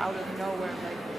out of nowhere, like.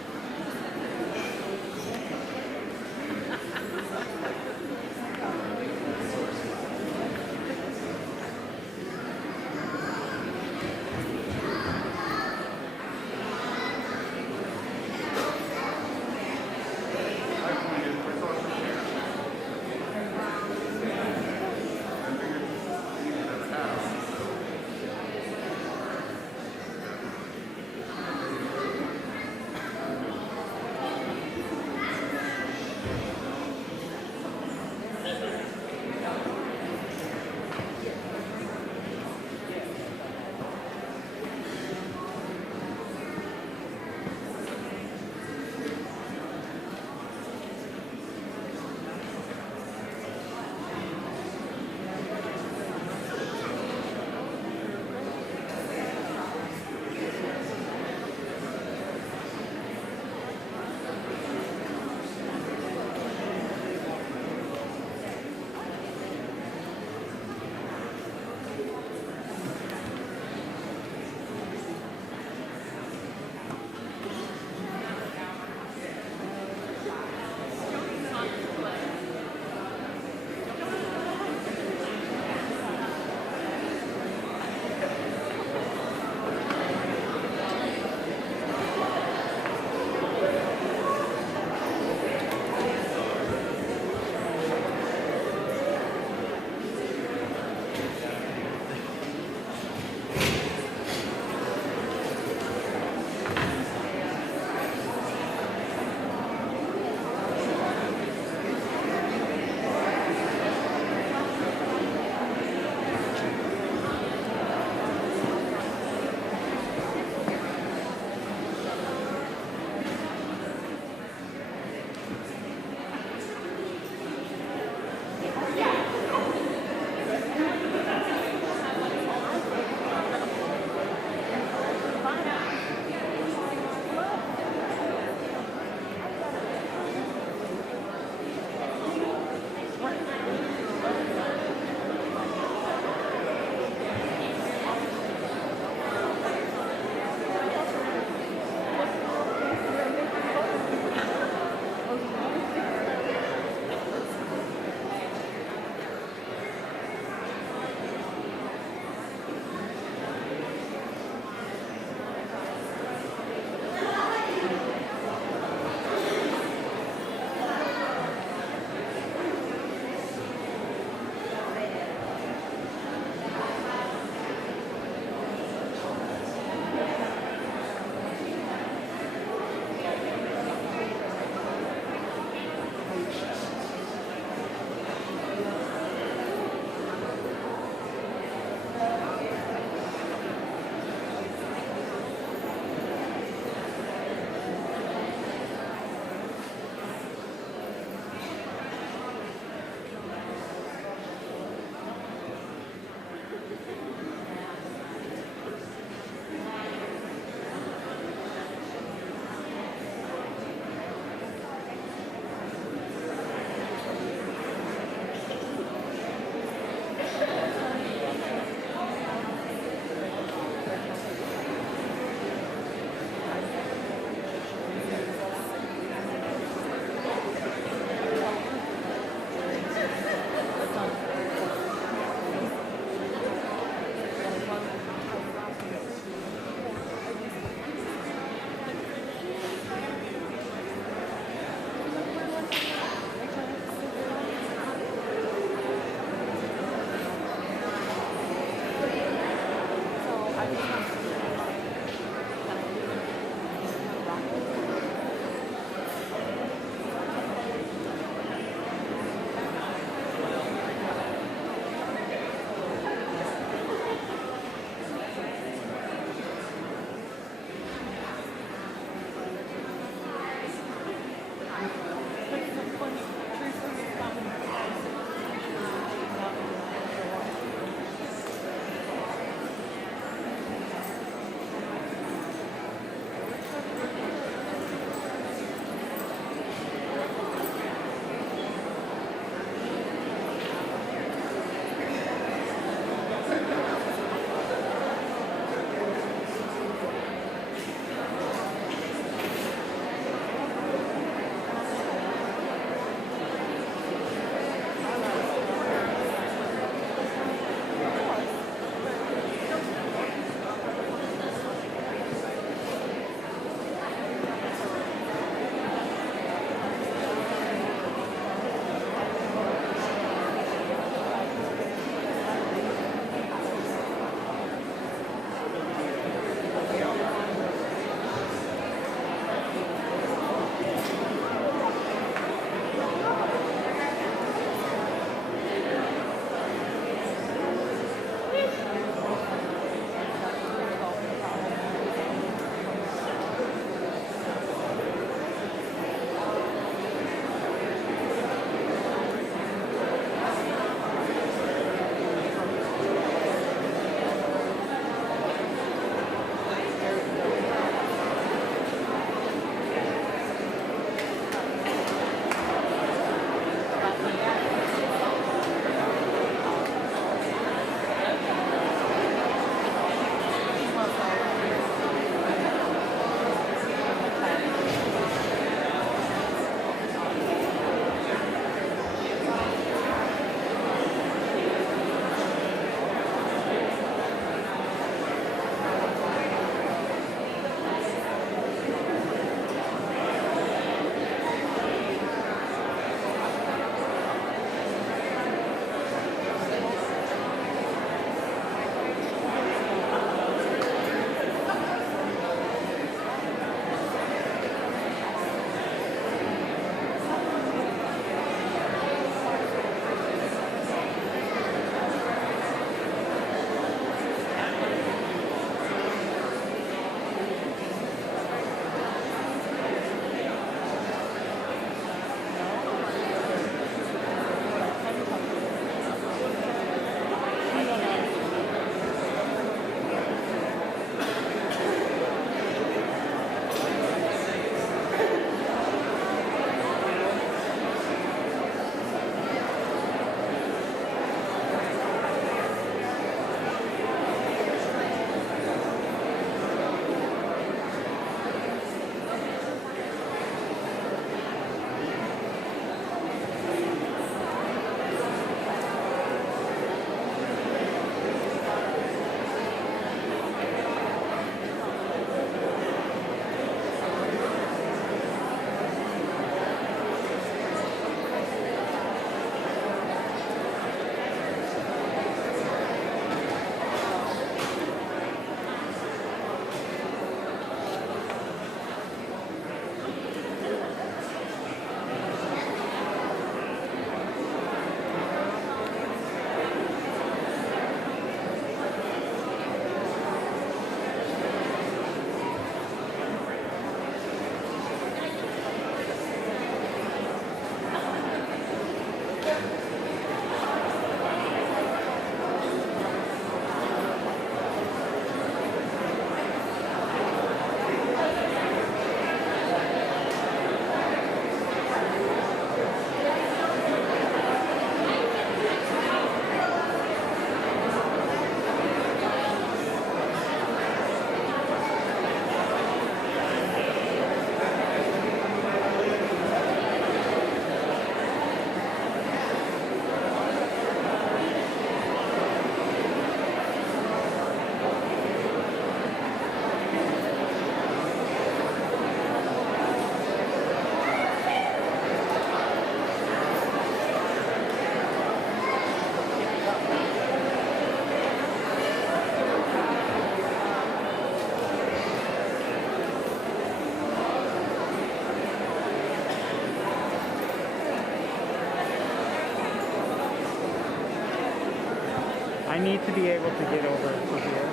need to be able to get over to here.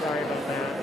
Sorry about that.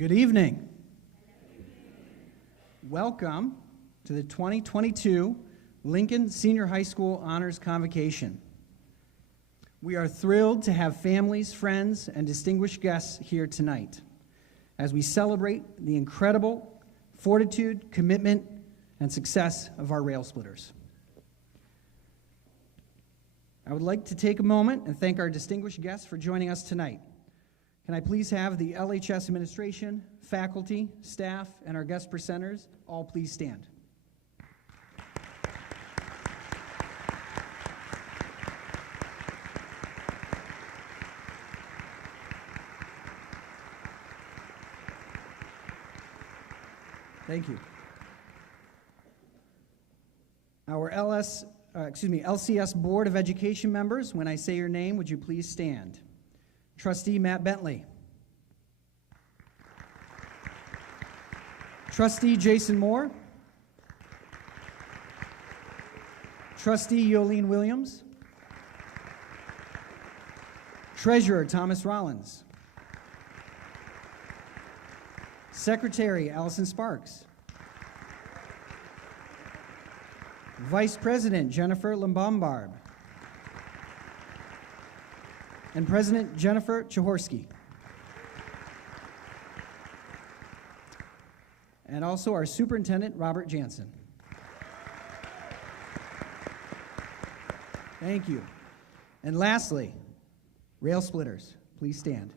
Good evening. Welcome to the 2022 Lincoln Senior High School Honors Convocation. We are thrilled to have families, friends, and distinguished guests here tonight as we celebrate the incredible fortitude, commitment, and success of our rail splitters. I would like to take a moment and thank our distinguished guests for joining us tonight. Can I please have the LHS administration, faculty, staff, and our guest presenters all please stand. Thank you. Our LCS Board of Education members, when I say your name, would you please stand? Trustee Matt Bentley. Trustee Jason Moore. Trustee Yolene Williams. Treasurer Thomas Rollins. Secretary Allison Sparks. Vice President Jennifer Lambombard. And President Jennifer Chahorski. And also our Superintendent Robert Jansen. Thank you. And lastly, rail splitters, please stand.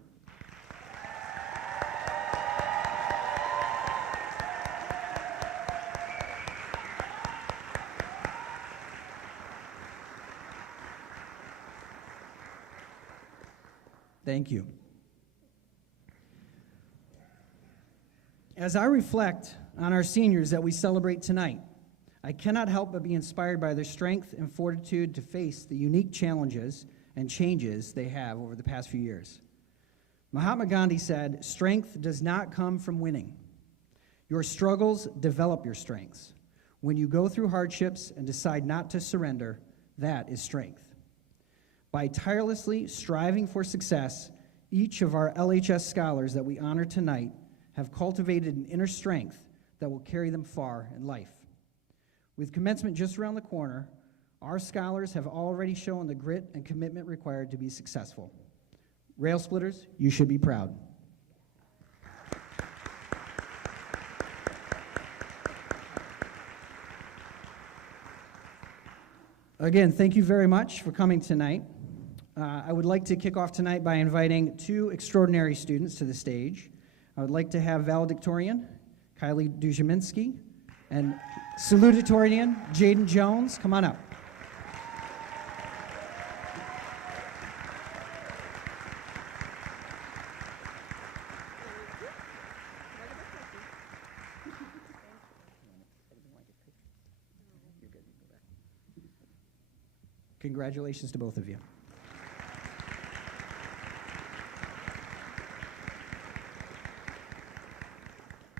Thank you. As I reflect on our seniors that we celebrate tonight, I cannot help but be inspired by their strength and fortitude to face the unique challenges and changes they have over the past few years. Mahatma Gandhi said, "Strength does not come from winning. Your struggles develop your strengths. When you go through hardships and decide not to surrender, that is strength." By tirelessly striving for success, each of our LHS scholars that we honor tonight have cultivated an inner strength that will carry them far in life. With commencement just around the corner, our scholars have already shown the grit and commitment required to be successful. Rail splitters, you should be proud. Again, thank you very much for coming tonight. I would like to kick off tonight by inviting two extraordinary students to the stage. I would like to have valedictorian Kylie Dujaminski and salutatorian Jaden Jones. Come on up. Congratulations to both of you.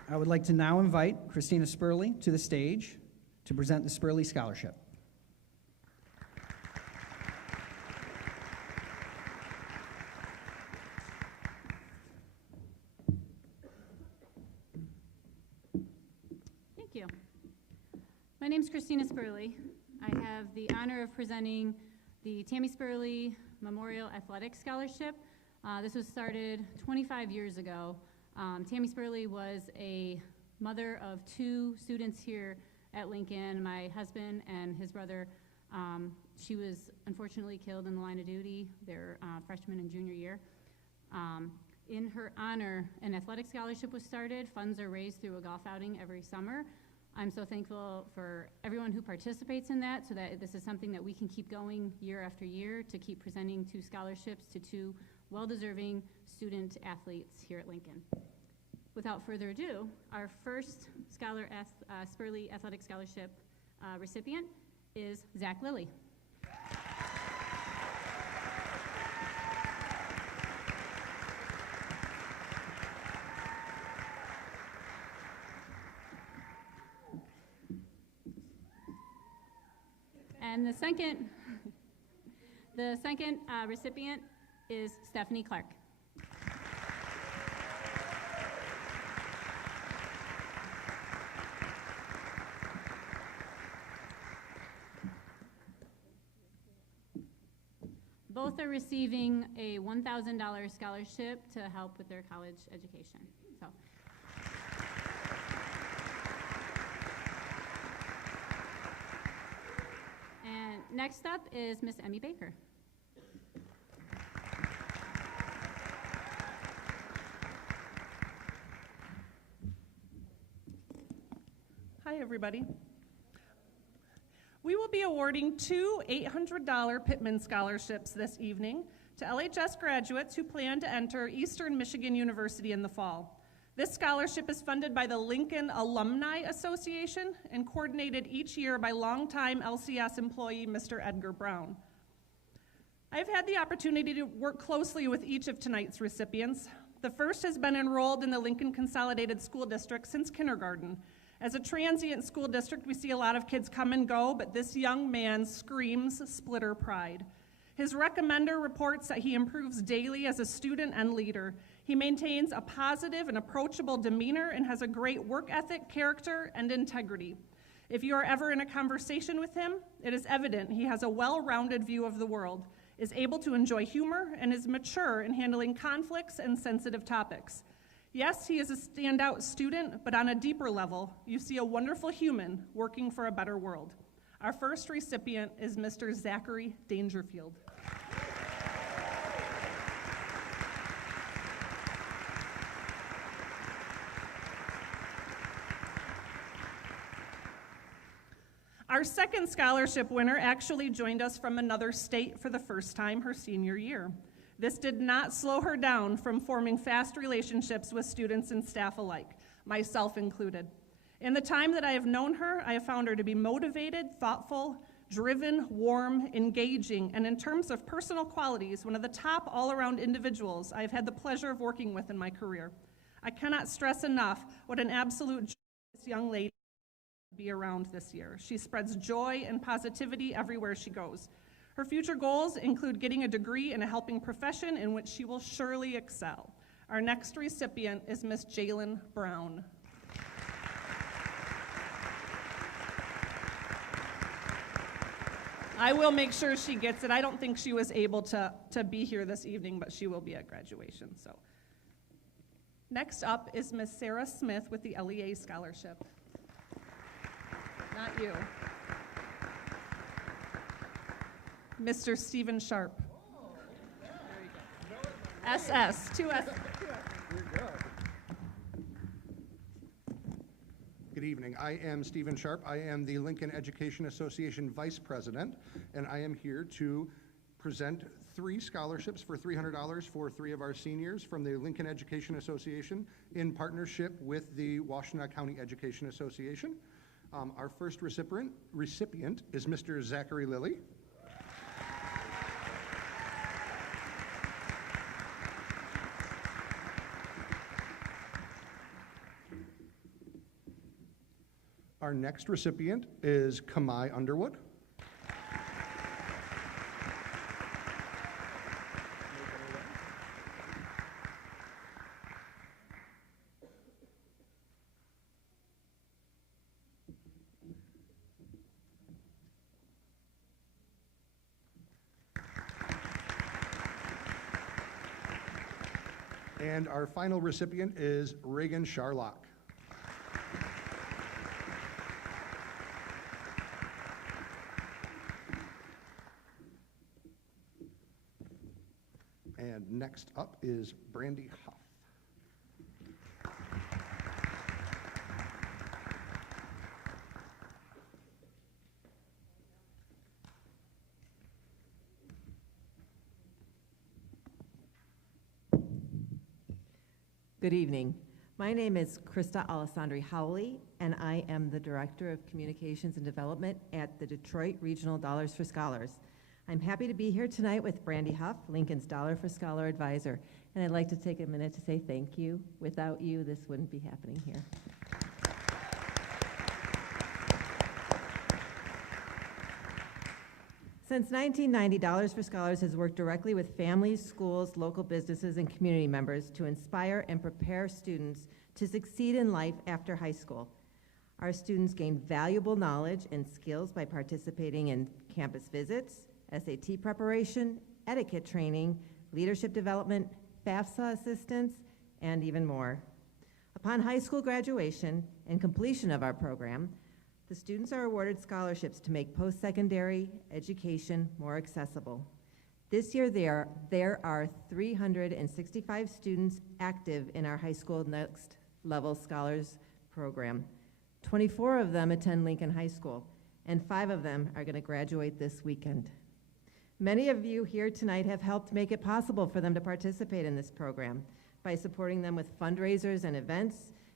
I would like to now invite Christina Spurley to the stage to present the Spurley Scholarship. Thank you. My name is Christina Spurley. I have the honor of presenting the Tammy Spurley Memorial Athletic Scholarship. This was started 25 years ago. Tammy Spurley was a mother of two students here at Lincoln, my husband and his brother. She was unfortunately killed in the line of duty their freshman and junior year. In her honor, an athletic scholarship was started. Funds are raised through a golf outing every summer. I'm so thankful for everyone who participates in that, so that this is something that we can keep going year after year to keep presenting two scholarships to two well-deserving student athletes here at Lincoln. Without further ado, our first Spurley Athletic Scholarship recipient is Zach Lilly. And the second recipient is Stephanie Clark. Both are receiving a $1,000 scholarship to help with their college education. So. And next up is Miss Emmy Baker. Hi, everybody. We will be awarding two $800 Pittman scholarships this evening to LHS graduates who plan to enter Eastern Michigan University in the fall. This scholarship is funded by the Lincoln Alumni Association and coordinated each year by longtime LCS employee Mr. Edgar Brown. I've had the opportunity to work closely with each of tonight's recipients. The first has been enrolled in the Lincoln Consolidated School District since kindergarten. As a transient school district, we see a lot of kids come and go, but this young man screams splitter pride. His recommender reports that he improves daily as a student and leader. He maintains a positive and approachable demeanor and has a great work ethic, character, and integrity. If you are ever in a conversation with him, it is evident he has a well-rounded view of the world, is able to enjoy humor, and is mature in handling conflicts and sensitive topics. Yes, he is a standout student, but on a deeper level, you see a wonderful human working for a better world. Our first recipient is Mr. Zachary Dangerfield. Our second scholarship winner actually joined us from another state for the first time her senior year. This did not slow her down from forming fast relationships with students and staff alike, myself included. In the time that I have known her, I have found her to be motivated, thoughtful, driven, warm, engaging, and in terms of personal qualities, one of the top all-around individuals I have had the pleasure of working with in my career. I cannot stress enough what an absolute joy this young lady will be around this year. She spreads joy and positivity everywhere she goes. Her future goals include getting a degree in a helping profession in which she will surely excel. Our next recipient is Miss Jalen Brown. I will make sure she gets it. I don't think she was able to be here this evening, but she will be at graduation. So, next up is Miss Sarah Smith with the LEA Scholarship. Not you. Mr. Stephen Sharp. There you go. SS, 2S. Good evening. I am Stephen Sharp. I am the Lincoln Education Association Vice President, and I am here to present 3 scholarships for $300 for 3 of our seniors from the Lincoln Education Association in partnership with the Washtenaw County Education Association. Our first recipient is Mr. Zachary Lilly. Our next recipient is Kamai Underwood. And our final recipient is Reagan Sharlock. And next up is Brandy Huff. Good evening. My name is Krista Alessandri Howley, and I am the Director of Communications and Development at the Detroit Regional Dollars for Scholars. I'm happy to be here tonight with Brandy Huff, Lincoln's Dollar for Scholar Advisor, and I'd like to take a minute to say thank you. Without you, this wouldn't be happening here. Since 1990, Dollars for Scholars has worked directly with families, schools, local businesses, and community members to inspire and prepare students to succeed in life after high school. Our students gain valuable knowledge and skills by participating in campus visits, SAT preparation, etiquette training, leadership development, FAFSA assistance, and even more. Upon high school graduation and completion of our program, the students are awarded scholarships to make post-secondary education more accessible. This year, there are 365 students active in our high school Next Level Scholars program. 24 of them attend Lincoln High School, and 5 of them are going to graduate this weekend. Many of you here tonight have helped make it possible for them to participate in this program. By supporting them with fundraisers and events,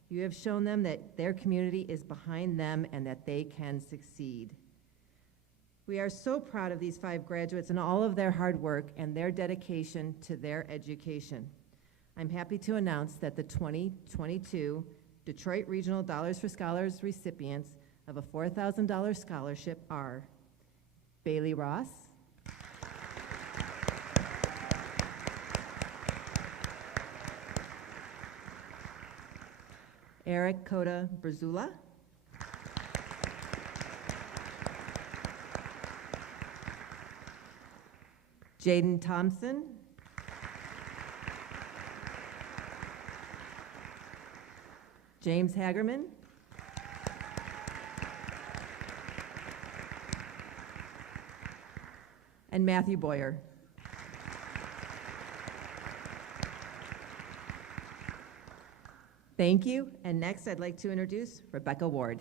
you have shown them that their community is behind them and that they can succeed. We are so proud of these 5 graduates and all of their hard work and their dedication to their education. I'm happy to announce that the 2022 Detroit Regional Dollars for Scholars recipients of a $4,000 scholarship are Bailey Ross, Eric Coda Brzula, Jaden Thompson, James Hagerman, and Matthew Boyer. Thank you, and next I'd like to introduce Rebecca Ward.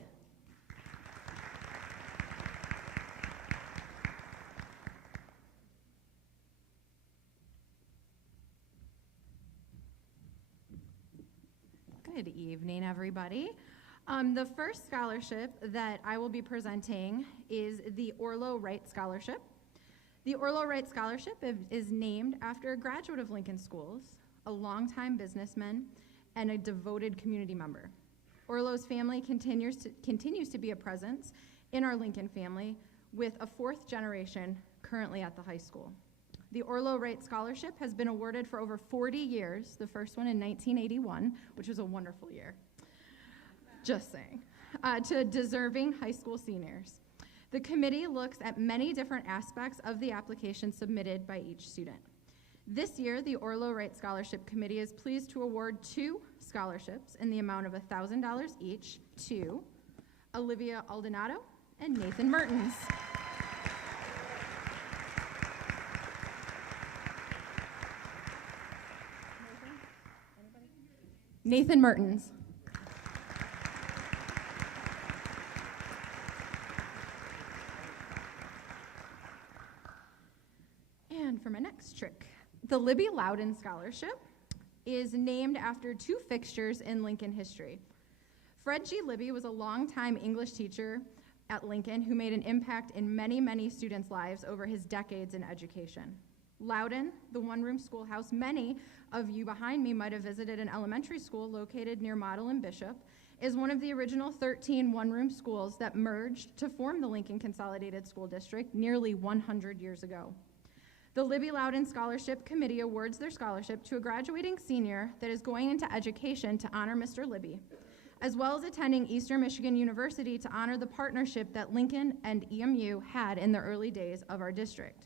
Good evening, everybody. The first scholarship that I will be presenting is the Orlo Wright Scholarship. The Orlo Wright Scholarship is named after a graduate of Lincoln Schools, a longtime businessman, and a devoted community member. Orlo's family continues to be a presence in our Lincoln family, with a 4th generation currently at the high school. The Orlo Wright Scholarship has been awarded for over 40 years, the first one in 1981, which was a wonderful year, just saying, to deserving high school seniors. The committee looks at many different aspects of the application submitted by each student. This year, the Orlo Wright Scholarship Committee is pleased to award 2 scholarships in the amount of $1,000 each to Olivia Aldonado and Nathan Mertens. Nathan Mertens. And for my next trick, the Libby Loudon Scholarship is named after 2 fixtures in Lincoln history. Fred G. Libby was a longtime English teacher at Lincoln who made an impact in many, many students' lives over his decades in education. Loudon, the one-room schoolhouse many of you behind me might have visited, an elementary school located near Model and Bishop, is one of the original 13 one-room schools that merged to form the Lincoln Consolidated School District nearly 100 years ago. The Libby Loudon Scholarship Committee awards their scholarship to a graduating senior that is going into education to honor Mr. Libby, as well as attending Eastern Michigan University to honor the partnership that Lincoln and EMU had in the early days of our district.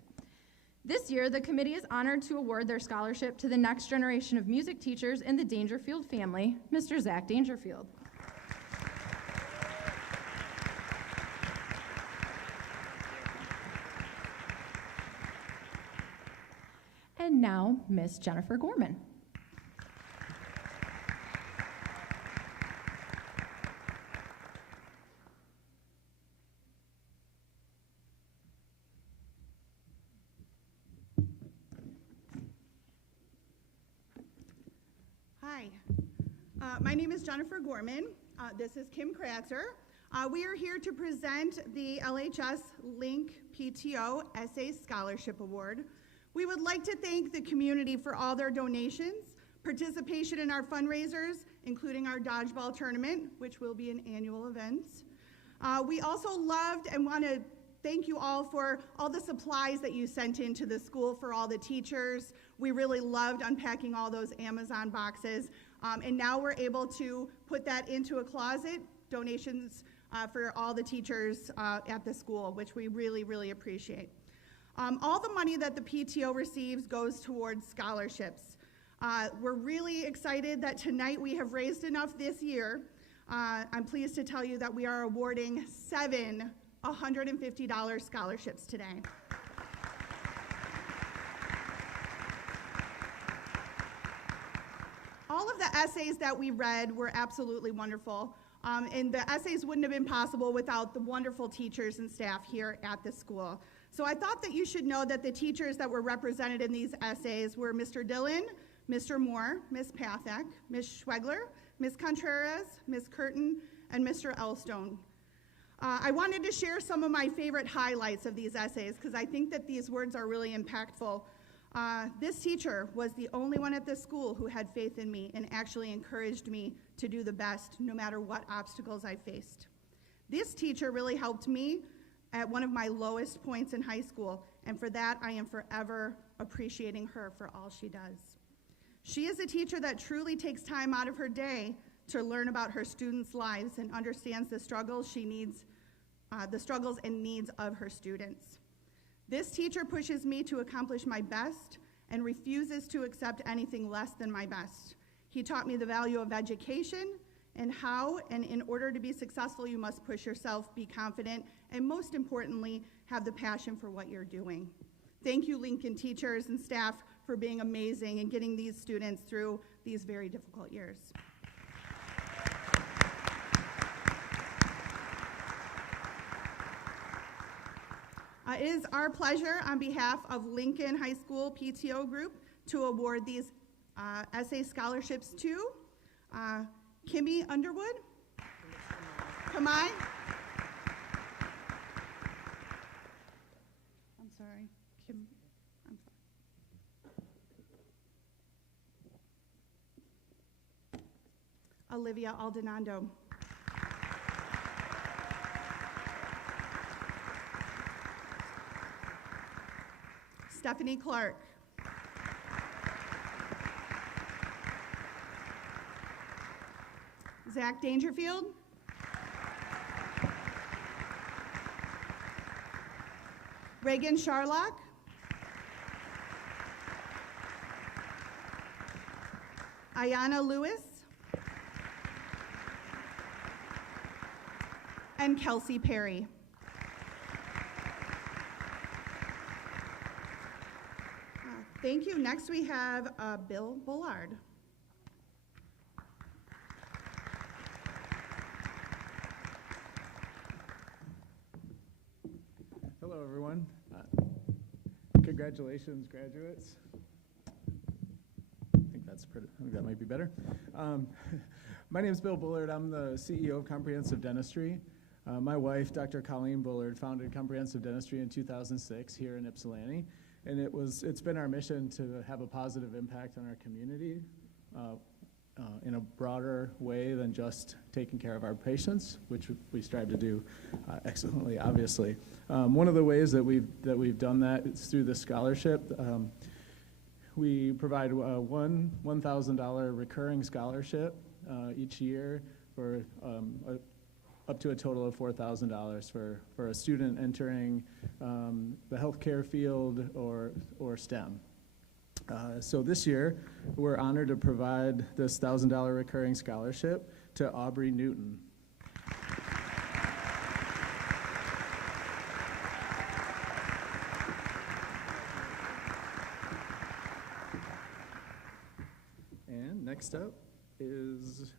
This year, the committee is honored to award their scholarship to the next generation of music teachers in the Dangerfield family, Mr. Zach Dangerfield. And now, Miss Jennifer Gorman. Hi, my name is Jennifer Gorman. This is Kim Kratzer. We are here to present the LHS Link PTO Essay Scholarship Award. We would like to thank the community for all their donations, participation in our fundraisers, including our dodgeball tournament, which will be an annual event. We also loved and want to thank you all for all the supplies that you sent into the school for all the teachers. We really loved unpacking all those Amazon boxes. And now we're able to put that into a closet, donations for all the teachers at the school, which we really, really appreciate. All the money that the PTO receives goes towards scholarships. We're really excited that tonight we have raised enough this year. I'm pleased to tell you that we are awarding 7 $150 scholarships today. All of the essays that we read were absolutely wonderful, and the essays wouldn't have been possible without the wonderful teachers and staff here at the school. So I thought that you should know that the teachers that were represented in these essays were Mr. Dillon, Mr. Moore, Ms. Pathak, Ms. Schwegler, Ms. Contreras, Ms. Curtin, and Mr. Elstone. I wanted to share some of my favorite highlights of these essays because I think that these words are really impactful. This teacher was the only one at this school who had faith in me and actually encouraged me to do the best no matter what obstacles I faced. This teacher really helped me at one of my lowest points in high school, and for that I am forever appreciating her for all she does. She is a teacher that truly takes time out of her day to learn about her students' lives and understands the struggles and needs of her students. This teacher pushes me to accomplish my best and refuses to accept anything less than my best. He taught me the value of education and in order to be successful, you must push yourself, be confident, and most importantly, have the passion for what you're doing. Thank you, Lincoln teachers and staff, for being amazing and getting these students through these very difficult years. It is our pleasure on behalf of Lincoln High School PTO Group to award these essay scholarships to Kimmy Underwood, Kamai, I'm sorry, Kim, I'm sorry. Olivia Aldonando. Stephanie Clark. Zach Dangerfield. Reagan Sharlock. Ayana Lewis. And Kelsey Perry. Thank you. Next we have Bill Bullard. Hello, everyone. Congratulations, graduates. I think that might be better. My name is Bill Bullard. I'm the CEO of Comprehensive Dentistry. My wife, Dr. Colleen Bullard, founded Comprehensive Dentistry in 2006 here in Ypsilanti. And it's been our mission to have a positive impact on our community in a broader way than just taking care of our patients, which we strive to do excellently, obviously. One of the ways that we've done that is through this scholarship. We provide one $1,000 recurring scholarship each year for up to a total of $4,000 for a student entering the healthcare field or STEM. So this year, we're honored to provide this $1,000 recurring scholarship to Aubrey Newton. And next up is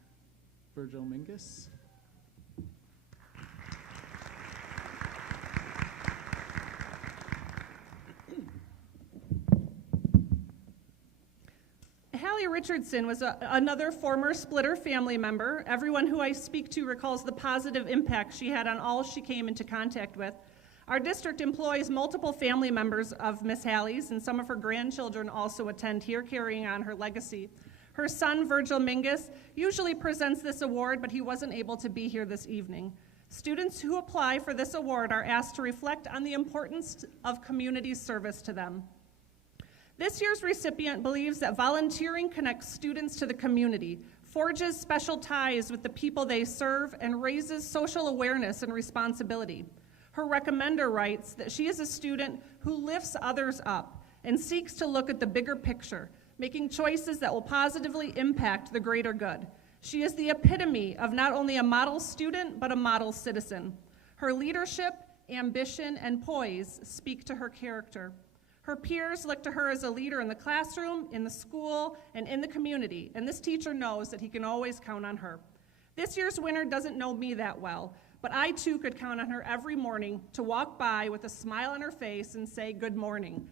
Virgil Mingus. Hallie Richardson was another former Splitter family member. Everyone who I speak to recalls the positive impact she had on all she came into contact with. Our district employs multiple family members of Miss Hallie's, and some of her grandchildren also attend here, carrying on her legacy. Her son, Virgil Mingus, usually presents this award, but he wasn't able to be here this evening. Students who apply for this award are asked to reflect on the importance of community service to them. This year's recipient believes that volunteering connects students to the community, forges special ties with the people they serve, and raises social awareness and responsibility. Her recommender writes that she is a student who lifts others up and seeks to look at the bigger picture, making choices that will positively impact the greater good. She is the epitome of not only a model student, but a model citizen. Her leadership, ambition, and poise speak to her character. Her peers look to her as a leader in the classroom, in the school, and in the community, and this teacher knows that he can always count on her. This year's winner doesn't know me that well, but I too could count on her every morning to walk by with a smile on her face and say good morning,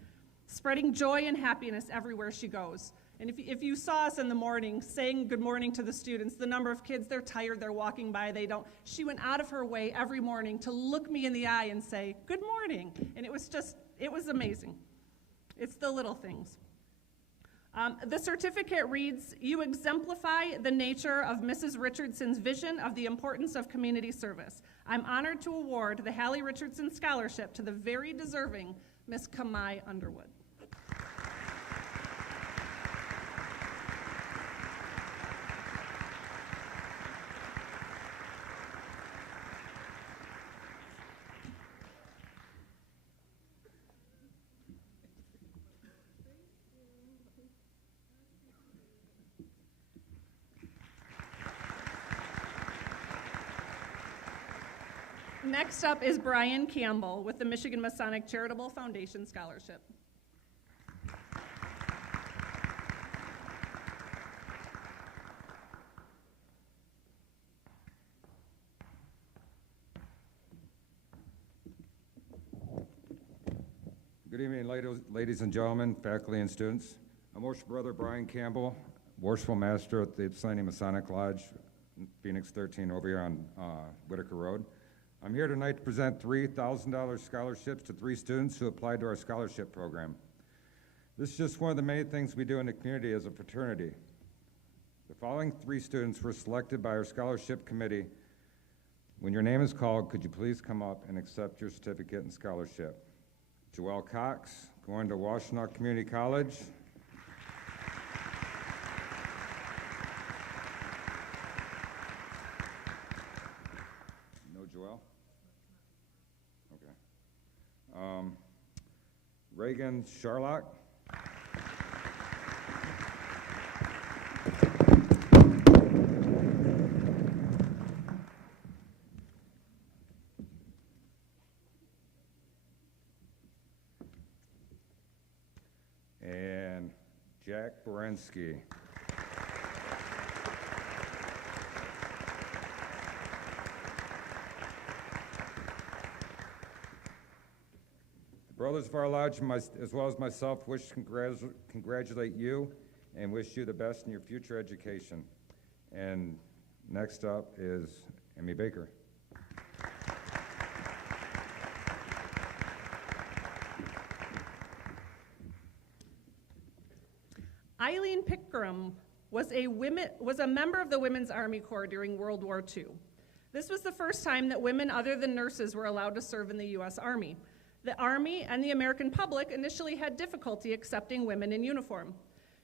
spreading joy and happiness everywhere she goes. And if you saw us in the morning saying good morning to the students, the number of kids, they're tired, they're walking by, she went out of her way every morning to look me in the eye and say, good morning. And it was amazing. It's the little things. The certificate reads, you exemplify the nature of Mrs. Richardson's vision of the importance of community service. I'm honored to award the Hallie Richardson Scholarship to the very deserving Miss Kamai Underwood. Next up is Brian Campbell with the Michigan Masonic Charitable Foundation Scholarship. Good evening, ladies and gentlemen, faculty and students. I'm Worship Brother Brian Campbell, Worshipful Master at the Ypsilanti Masonic Lodge, Phoenix 13 over here on Whitaker Road. I'm here tonight to present $3,000 scholarships to 3 students who applied to our scholarship program. This is just one of the many things we do in the community as a fraternity. The following 3 students were selected by our scholarship committee. When your name is called, could you please come up and accept your certificate and scholarship? Joelle Cox, going to Washtenaw Community College. No Joelle? Okay. Reagan Charlock. And Jack Borensky. The brothers of our lodge, as well as myself, wish to congratulate you and wish you the best in your future education. And next up is Emmy Baker. Eileen Pikram was a member of the Women's Army Corps during World War II. This was the first time that women other than nurses were allowed to serve in the U.S. Army. The Army and the American public initially had difficulty accepting women in uniform.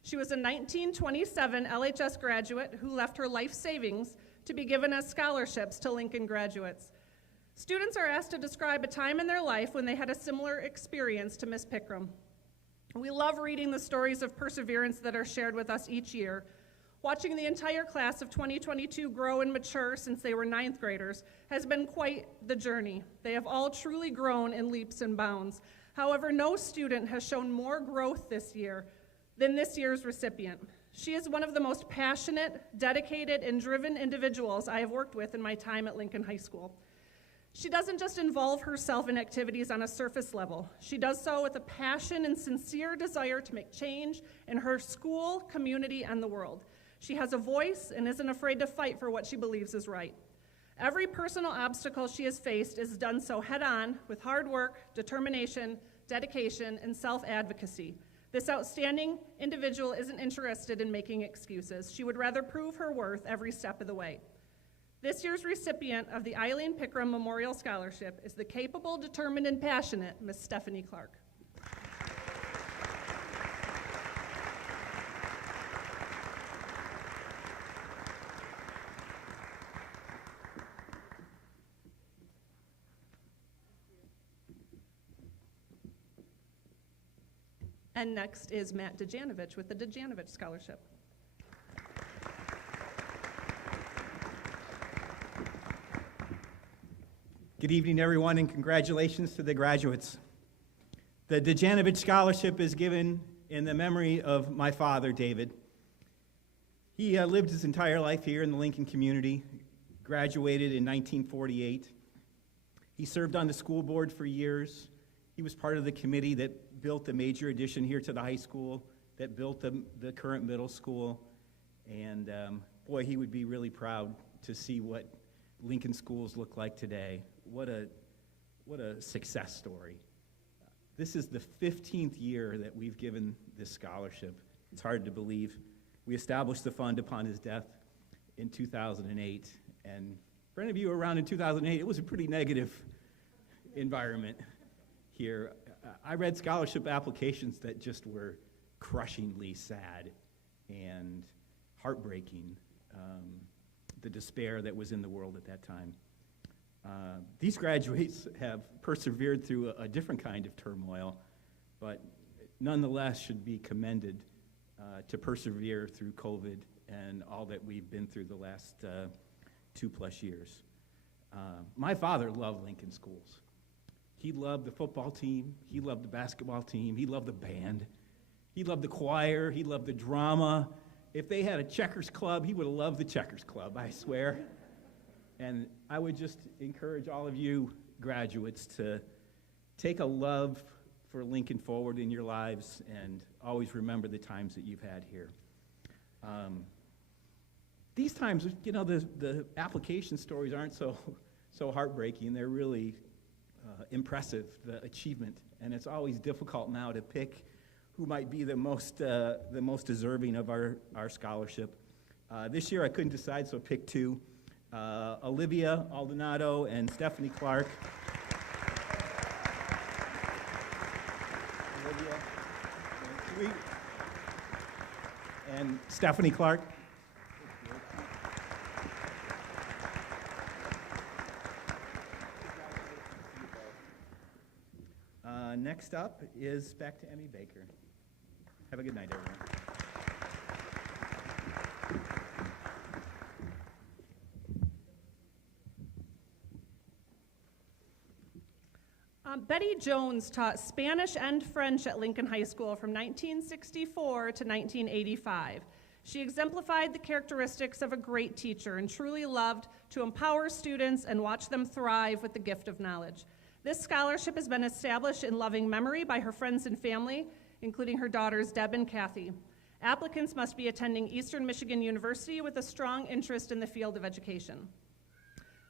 She was a 1927 LHS graduate who left her life savings to be given as scholarships to Lincoln graduates. Students are asked to describe a time in their life when they had a similar experience to Miss Pikram. We love reading the stories of perseverance that are shared with us each year. Watching the entire class of 2022 grow and mature since they were 9th graders has been quite the journey. They have all truly grown in leaps and bounds. However, no student has shown more growth this year than this year's recipient. She is one of the most passionate, dedicated, and driven individuals I have worked with in my time at Lincoln High School. She doesn't just involve herself in activities on a surface level. She does so with a passion and sincere desire to make change in her school, community, and the world. She has a voice and isn't afraid to fight for what she believes is right. Every personal obstacle she has faced is done so head-on with hard work, determination, dedication, and self-advocacy. This outstanding individual isn't interested in making excuses. She would rather prove her worth every step of the way. This year's recipient of the Eileen Pikram Memorial Scholarship is the capable, determined, and passionate Miss Stephanie Clark. And next is Matt Dejanovic with the Dejanovic Scholarship. Good evening, everyone, and congratulations to the graduates. The Dejanovic Scholarship is given in the memory of my father, David. He lived his entire life here in the Lincoln community, graduated in 1948. He served on the school board for years. He was part of the committee that built the major addition here to the high school, that built the current middle school, and boy, he would be really proud to see what Lincoln schools look like today. What a success story. This is the 15th year that we've given this scholarship. It's hard to believe. We established the fund upon his death in 2008, and for any of you around in 2008, it was a pretty negative environment here. I read scholarship applications that just were crushingly sad and heartbreaking, the despair that was in the world at that time. These graduates have persevered through a different kind of turmoil, but nonetheless should be commended to persevere through COVID and all that we've been through the last 2+ years. My father loved Lincoln schools. He loved the football team, he loved the basketball team, he loved the band, he loved the choir, he loved the drama. If they had a checkers club, he would have loved the checkers club, I swear. And I would just encourage all of you graduates to take a love for Lincoln forward in your lives and always remember the times that you've had here. These times, you know, the application stories aren't so heartbreaking. They're really impressive, the achievement. And it's always difficult now to pick who might be the most deserving of our scholarship. This year I couldn't decide, so I picked two. Olivia Aldonado and Stephanie Clark. Olivia, and Stephanie Clark. Next up is back to Emmy Baker. Have a good night, everyone. Betty Jones taught Spanish and French at Lincoln High School from 1964 to 1985. She exemplified the characteristics of a great teacher and truly loved to empower students and watch them thrive with the gift of knowledge. This scholarship has been established in loving memory by her friends and family, including her daughters Deb and Kathy. Applicants must be attending Eastern Michigan University with a strong interest in the field of education.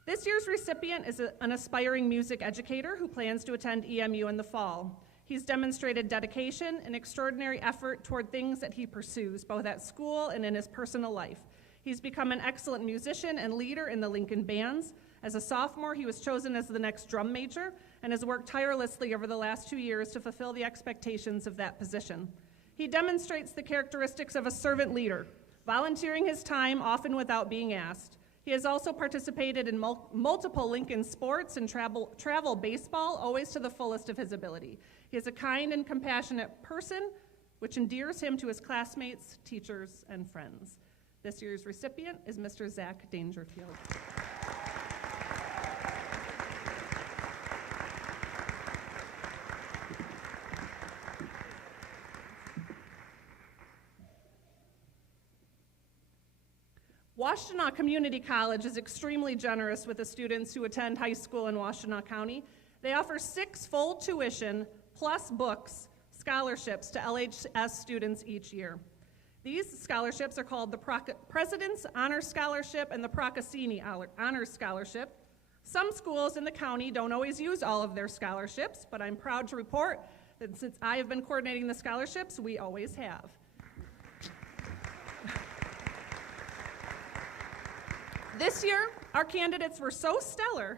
This year's recipient is an aspiring music educator who plans to attend EMU in the fall. He's demonstrated dedication and extraordinary effort toward things that he pursues, both at school and in his personal life. He's become an excellent musician and leader in the Lincoln bands. As a sophomore, he was chosen as the next drum major and has worked tirelessly over the last 2 years to fulfill the expectations of that position. He demonstrates the characteristics of a servant leader, volunteering his time often without being asked. He has also participated in multiple Lincoln sports and travel baseball, always to the fullest of his ability. He is a kind and compassionate person, which endears him to his classmates, teachers, and friends. This year's recipient is Mr. Zach Dangerfield. Washtenaw Community College is extremely generous with the students who attend high school in Washtenaw County. They offer 6 full tuition plus books scholarships to LHS students each year. These scholarships are called the President's Honor Scholarship and the Procaccini Honor Scholarship. Some schools in the county don't always use all of their scholarships, but I'm proud to report that since I have been coordinating the scholarships, we always have. This year, our candidates were so stellar,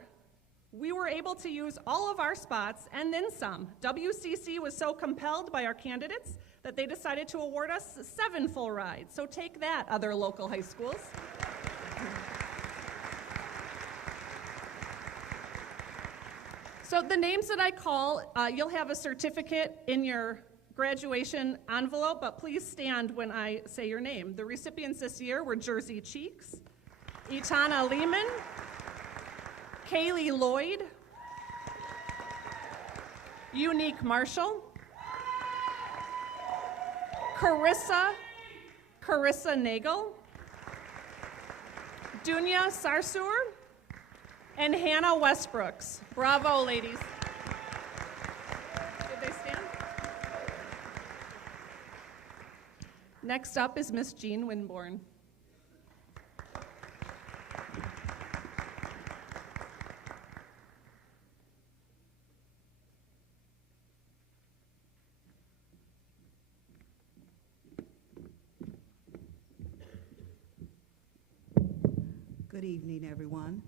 we were able to use all of our spots and then some. WCC was so compelled by our candidates that they decided to award us 7 full rides. So take that, other local high schools. So the names that I call, you'll have a certificate in your graduation envelope, but please stand when I say your name. The recipients this year were Jersey Cheeks, Etana Lehman, Kaylee Lloyd, Unique Marshall, Carissa Nagel, Dunya Sarsour, and Hannah Westbrooks. Bravo, ladies. Did they stand? Next up is Miss Jean Winborn. Good evening, everyone.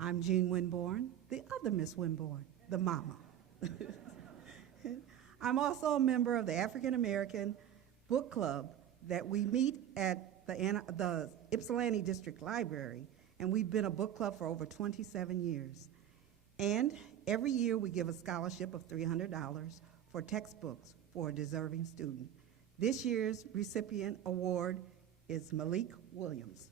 I'm Jean Winborn, the other Miss Winborn, the mama. I'm also a member of the African American Book Club that we meet at the Ypsilanti District Library, and we've been a book club for over 27 years. And every year we give a scholarship of $300 for textbooks for a deserving student. This year's recipient award is Malik Williams.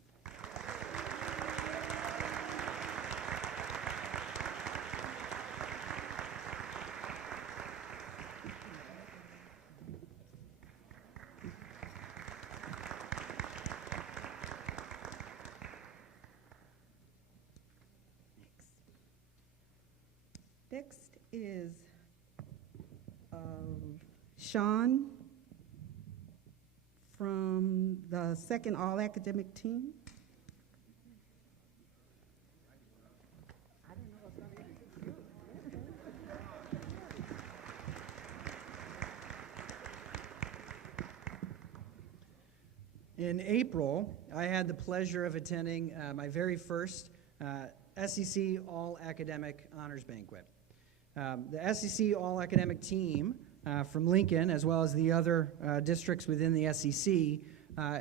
Next is Sean from the second all-academic team. In April, I had the pleasure of attending my very first SEC All-Academic Honors Banquet. The SEC All-Academic team from Lincoln, as well as the other districts within the SEC,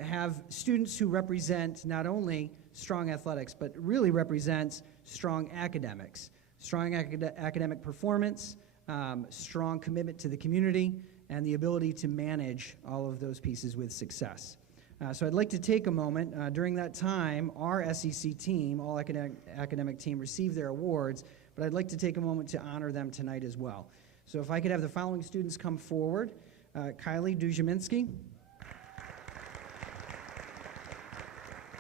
have students who represent not only strong athletics, but really represents strong academics, strong academic performance, strong commitment to the community, and the ability to manage all of those pieces with success. So I'd like to take a moment. During that time, our SEC team, all academic team, received their awards, but I'd like to take a moment to honor them tonight as well. So if I could have the following students come forward. Kylie Duzhaminski,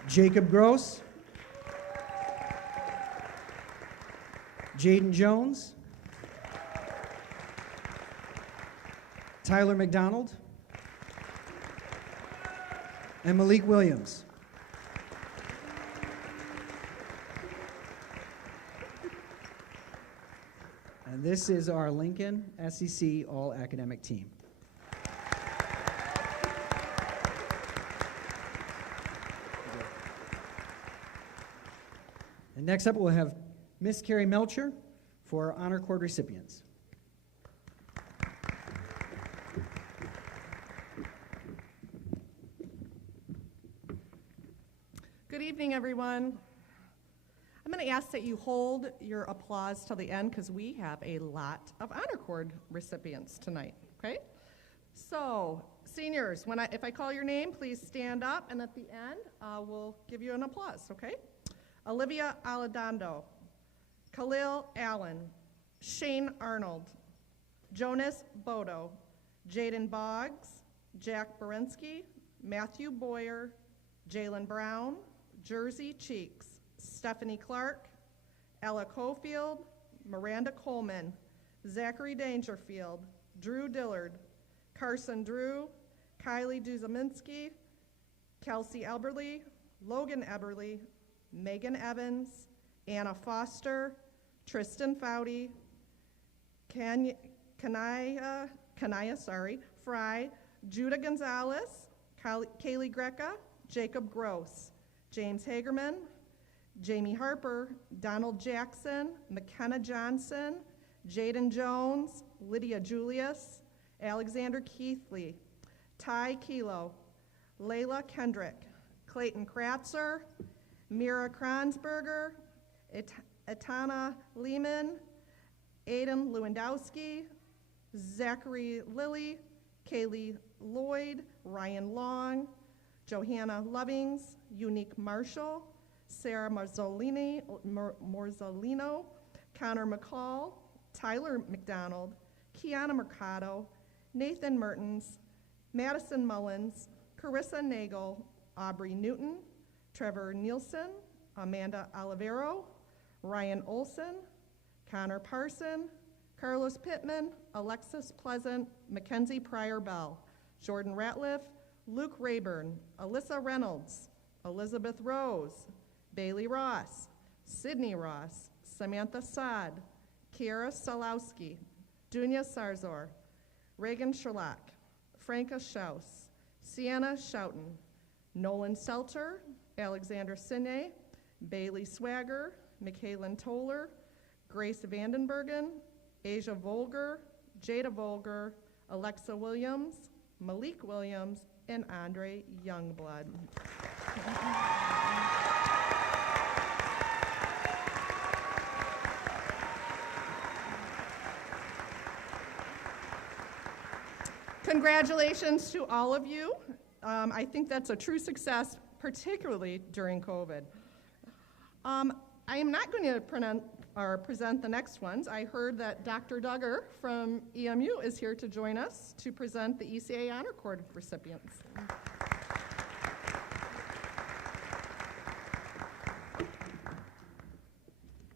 Jacob Gross, Jaden Jones, Tyler McDonald, and Malik Williams. And this is our Lincoln SEC All-Academic team. And next up, we'll have Miss Carrie Melcher for our Honor Cord recipients. Good evening, everyone. I'm going to ask that you hold your applause till the end because we have a lot of Honor Cord recipients tonight, okay? So, seniors, if I call your name, please stand up, and at the end, we'll give you an applause, okay? Olivia Aladondo, Khalil Allen, Shane Arnold, Jonas Bodo, Jaden Boggs, Jack Berensky, Matthew Boyer, Jalen Brown, Jersey Cheeks, Stephanie Clark, Ella Cofield, Miranda Coleman, Zachary Dangerfield, Drew Dillard, Carson Drew, Kylie Duzaminski, Kelsey Elberly, Logan Eberly, Megan Evans, Anna Foster, Tristan Foudy, Kanaya Fry, Judah Gonzalez, Kaylee Greca, Jacob Gross, James Hagerman, Jamie Harper, Donald Jackson, McKenna Johnson, Jaden Jones, Lydia Julius, Alexander Keithley, Ty Kilo, Layla Kendrick, Clayton Kratzer, Mira Cronsberger, Etana Lehman, Aiden Lewandowski, Zachary Lilly, Kaylee Lloyd, Ryan Long, Johanna Lovings, Unique Marshall, Sarah Morzolino, Connor McCall, Tyler McDonald, Kiana Mercado, Nathan Mertens, Madison Mullins, Carissa Nagel, Aubrey Newton, Trevor Nielsen, Amanda Olivero, Ryan Olson, Connor Parson, Carlos Pittman, Alexis Pleasant, Mackenzie Pryor Bell, Jordan Ratliff, Luke Rayburn, Alyssa Reynolds, Elizabeth Rose, Bailey Ross, Sydney Ross, Samantha Saad, Kiara Salowski, Dunya Sarzor, Reagan Sherlock, Franca Schaus, Sienna Schouten, Nolan Selter, Alexander Sine, Bailey Swagger, Michaelin Toller, Grace Vandenbergen, Asia Volger, Jada Volger, Alexa Williams, Malik Williams, and Andre Youngblood. Congratulations to all of you. I think that's a true success, particularly during COVID. I am not going to present the next ones. I heard that Dr. Duggar from EMU is here to join us to present the ECA Honor Cord recipients.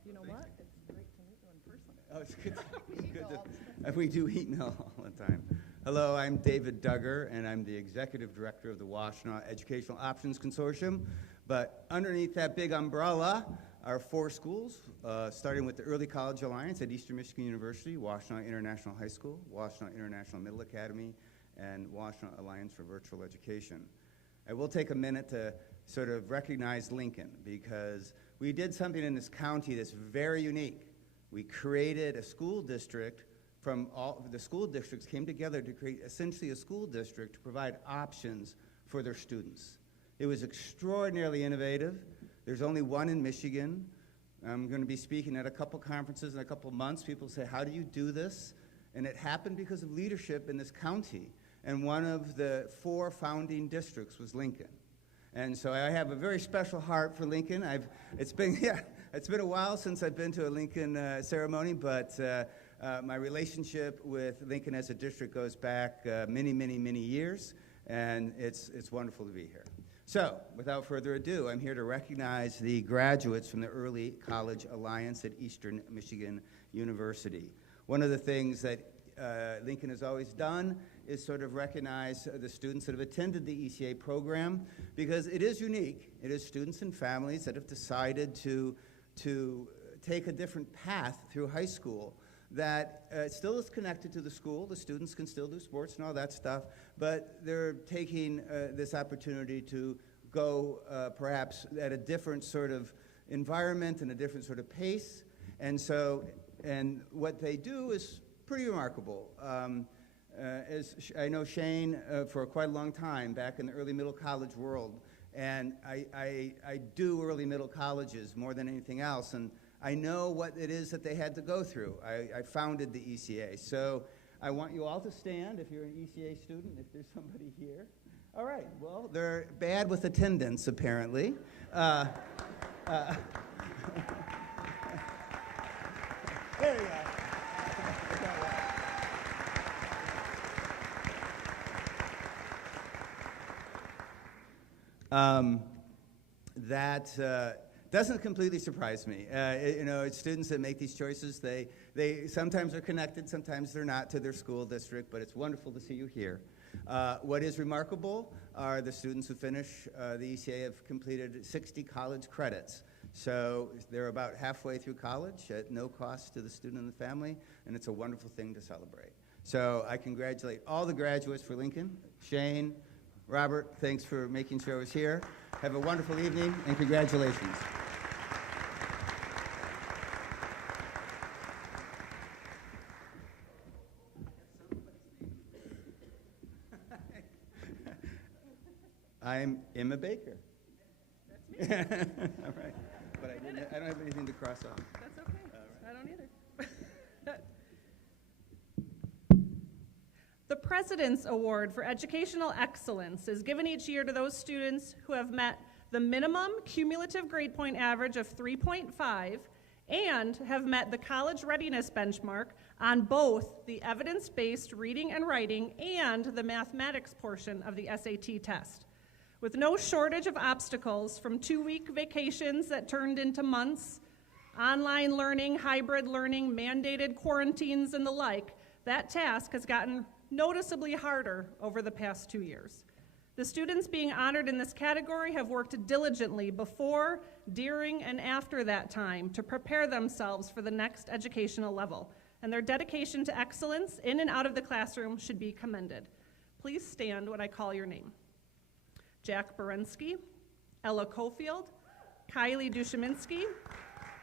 You know what? It's great to meet you in person. Oh, it's good. It's good to, we do email all the time. Hello, I'm David Duggar, and I'm the Executive Director of the Washtenaw Educational Options Consortium. But underneath that big umbrella are 4 schools, starting with the Early College Alliance at Eastern Michigan University, Washtenaw International High School, Washtenaw International Middle Academy, and Washtenaw Alliance for Virtual Education. I will take a minute to sort of recognize Lincoln, because we did something in this county that's very unique. We created a school district from all the school districts came together to create essentially a school district to provide options for their students. It was extraordinarily innovative. There's only one in Michigan. I'm going to be speaking at a couple conferences in a couple months. People say, how do you do this? And it happened because of leadership in this county. And one of the 4 founding districts was Lincoln. And so I have a very special heart for Lincoln. It's been a while since I've been to a Lincoln ceremony, but my relationship with Lincoln as a district goes back many, many, many years, and it's wonderful to be here. So, without further ado, I'm here to recognize the graduates from the Early College Alliance at Eastern Michigan University. One of the things that Lincoln has always done is sort of recognize the students that have attended the ECA program, because it is unique. It is students and families that have decided to take a different path through high school that still is connected to the school. The students can still do sports and all that stuff, but they're taking this opportunity to go perhaps at a different sort of environment and a different sort of pace. And what they do is pretty remarkable. As I know Shane for quite a long time, back in the early middle college world, and I do early middle colleges more than anything else, and I know what it is that they had to go through. I founded the ECA. So I want you all to stand if you're an ECA student, if there's somebody here. All right, well, they're bad with attendance, apparently. There you go. That doesn't completely surprise me. It's students that make these choices. They sometimes are connected, sometimes they're not to their school district, but it's wonderful to see you here. What is remarkable are the students who finish the ECA have completed 60 college credits. So they're about halfway through college at no cost to the student and the family, and it's a wonderful thing to celebrate. So I congratulate all the graduates for Lincoln. Shane, Robert, thanks for making sure I was here. Have a wonderful evening, and congratulations. I'm Emmy Baker. That's me. All right. But I don't have anything to cross off. That's okay. I don't either. The President's Award for Educational Excellence is given each year to those students who have met the minimum cumulative grade point average of 3.5 and have met the college readiness benchmark on both the evidence-based reading and writing and the mathematics portion of the SAT test. With no shortage of obstacles, from 2-week vacations that turned into months, online learning, hybrid learning, mandated quarantines, and the like, that task has gotten noticeably harder over the past 2 years. The students being honored in this category have worked diligently before, during, and after that time to prepare themselves for the next educational level, and their dedication to excellence in and out of the classroom should be commended. Please stand when I call your name. Jack Berensky, Ella Cofield, Kylie Dushiminski,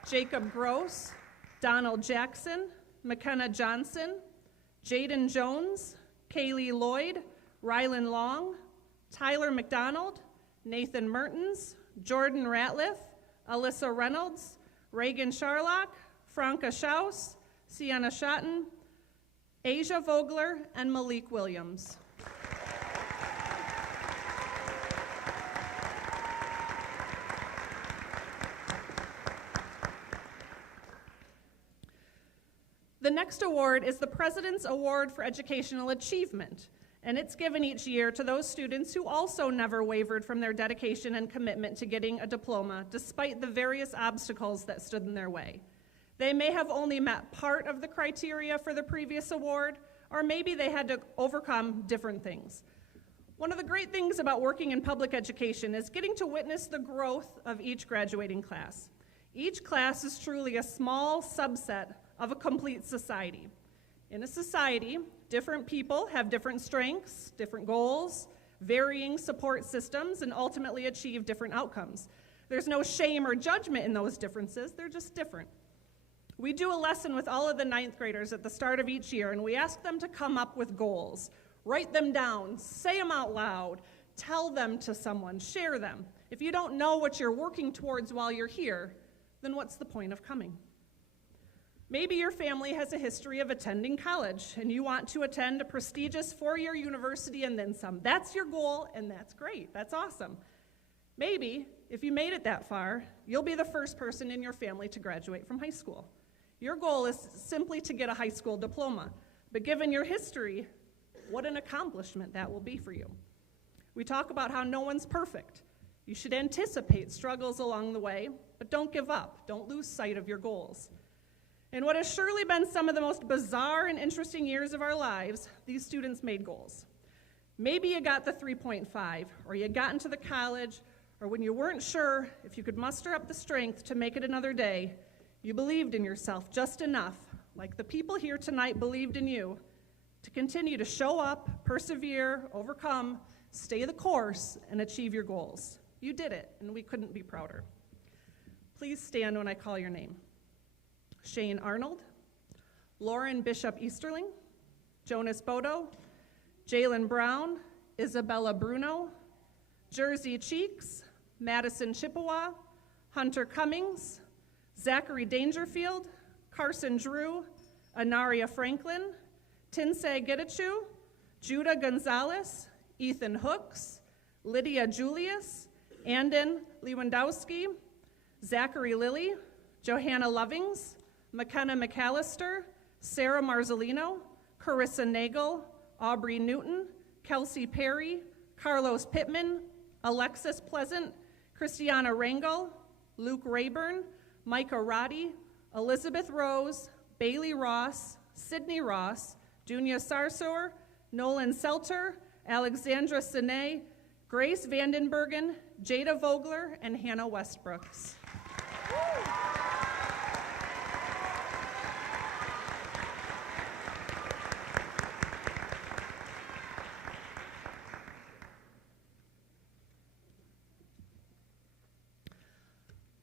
Jacob Gross, Donald Jackson, McKenna Johnson, Jaden Jones, Kaylee Lloyd, Rylan Long, Tyler McDonald, Nathan Mertens, Jordan Ratliff, Alyssa Reynolds, Reagan Sharlock, Franca Schaus, Sienna Schotten, Asia Vogler, and Malik Williams. The next award is the President's Award for Educational Achievement, and it's given each year to those students who also never wavered from their dedication and commitment to getting a diploma, despite the various obstacles that stood in their way. They may have only met part of the criteria for the previous award, or maybe they had to overcome different things. One of the great things about working in public education is getting to witness the growth of each graduating class. Each class is truly a small subset of a complete society. In a society, different people have different strengths, different goals, varying support systems, and ultimately achieve different outcomes. There's no shame or judgment in those differences, they're just different. We do a lesson with all of the 9th graders at the start of each year, and we ask them to come up with goals. Write them down, say them out loud, tell them to someone, share them. If you don't know what you're working towards while you're here, then what's the point of coming? Maybe your family has a history of attending college and you want to attend a prestigious 4-year university and then some. That's your goal, and that's great. That's awesome. Maybe, if you made it that far, you'll be the first person in your family to graduate from high school. Your goal is simply to get a high school diploma, but given your history, what an accomplishment that will be for you. We talk about how no one's perfect. You should anticipate struggles along the way, but don't give up. Don't lose sight of your goals. In what has surely been some of the most bizarre and interesting years of our lives, these students made goals. Maybe you got the 3.5, or you got into the college, or when you weren't sure if you could muster up the strength to make it another day, you believed in yourself just enough, like the people here tonight believed in you, to continue to show up, persevere, overcome, stay the course, and achieve your goals. You did it, and we couldn't be prouder. Please stand when I call your name. Shane Arnold, Lauren Bishop Easterling, Jonas Bodo, Jalen Brown, Isabella Bruno, Jersey Cheeks, Madison Chippewa, Hunter Cummings, Zachary Dangerfield, Carson Drew, Anaria Franklin, Tinsay Getachew, Judah Gonzalez, Ethan Hooks, Lydia Julius, Andon Lewandowski, Zachary Lilly, Johanna Lovings, McKenna McAllister, Sarah Marzolino, Carissa Nagel, Aubrey Newton, Kelsey Perry, Carlos Pittman, Alexis Pleasant, Christiana Rangel, Luke Rayburn, Micah Roddy, Elizabeth Rose, Bailey Ross, Sydney Ross, Dunya Sarsour, Nolan Selter, Alexandra Sine, Grace Vandenbergen, Jada Vogler, and Hannah Westbrooks.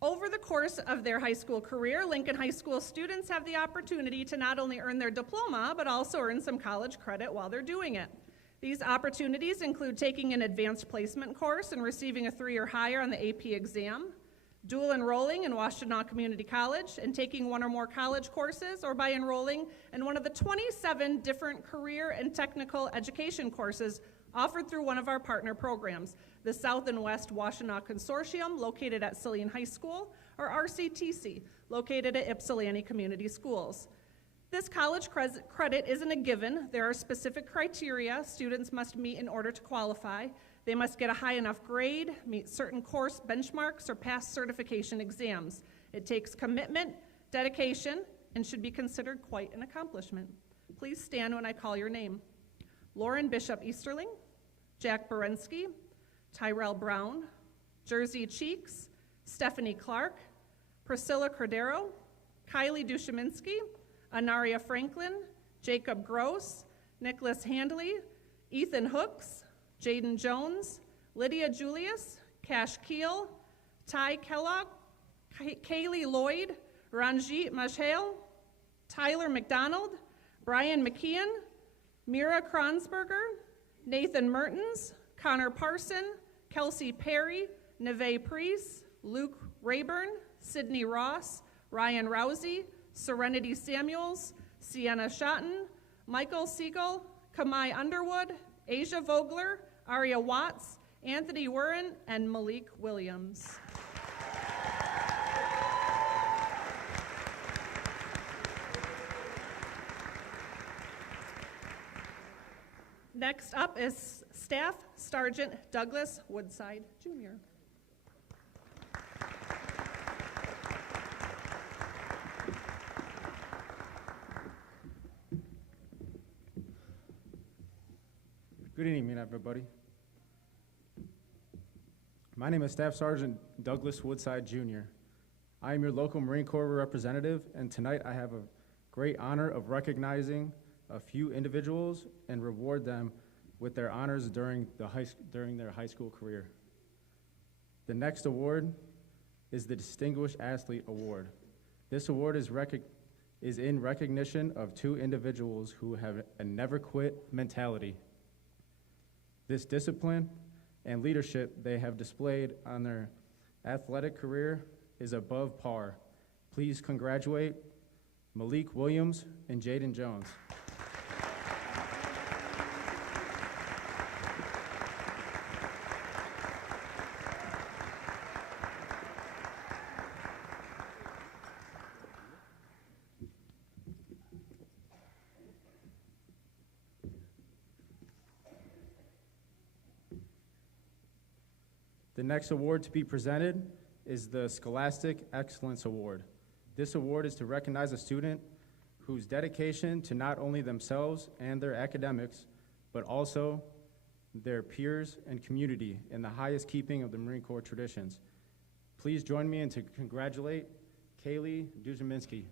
Over the course of their high school career, Lincoln High School students have the opportunity to not only earn their diploma, but also earn some college credit while they're doing it. These opportunities include taking an advanced placement course and receiving a 3 or higher on the AP exam, dual enrolling in Washtenaw Community College and taking one or more college courses, or by enrolling in one of the 27 different career and technical education courses offered through one of our partner programs, the South and West Washtenaw Consortium, located at Saline High School, or RCTC, located at Ypsilanti Community Schools. This college credit isn't a given. There are specific criteria students must meet in order to qualify. They must get a high enough grade, meet certain course benchmarks, or pass certification exams. It takes commitment, dedication, and should be considered quite an accomplishment. Please stand when I call your name. Lauren Bishop Easterling, Jack Berensky, Tyrell Brown, Jersey Cheeks, Stephanie Clark, Priscilla Cordero, Kylie Dushiminski, Anaria Franklin, Jacob Gross, Nicholas Handley, Ethan Hooks, Jaden Jones, Lydia Julius, Cash Keel, Ty Kellogg, Kaylee Lloyd, Ranjit Majhale, Tyler McDonald, Brian McKeon, Mira Cronsberger, Nathan Mertens, Connor Parson, Kelsey Perry, Neve Priest, Luke Rayburn, Sydney Ross, Ryan Rousey, Serenity Samuels, Sienna Schotten, Michael Siegel, Kamai Underwood, Asia Vogler, Aria Watts, Anthony Warren, and Malik Williams. Next up is Staff Sergeant Douglas Woodside, Jr. Good evening, everybody. My name is Staff Sergeant Douglas Woodside, Jr. I am your local Marine Corps representative, and tonight I have a great honor of recognizing a few individuals and reward them with their honors during their high school career. The next award is the Distinguished Athlete Award. This award is in recognition of two individuals who have a never quit mentality. This discipline and leadership they have displayed on their athletic career is above par. Please congratulate Malik Williams and Jaden Jones. The next award to be presented is the Scholastic Excellence Award. This award is to recognize a student whose dedication to not only themselves and their academics, but also their peers and community in the highest keeping of the Marine Corps traditions. Please join me in to congratulate Kaylee Dushiminski.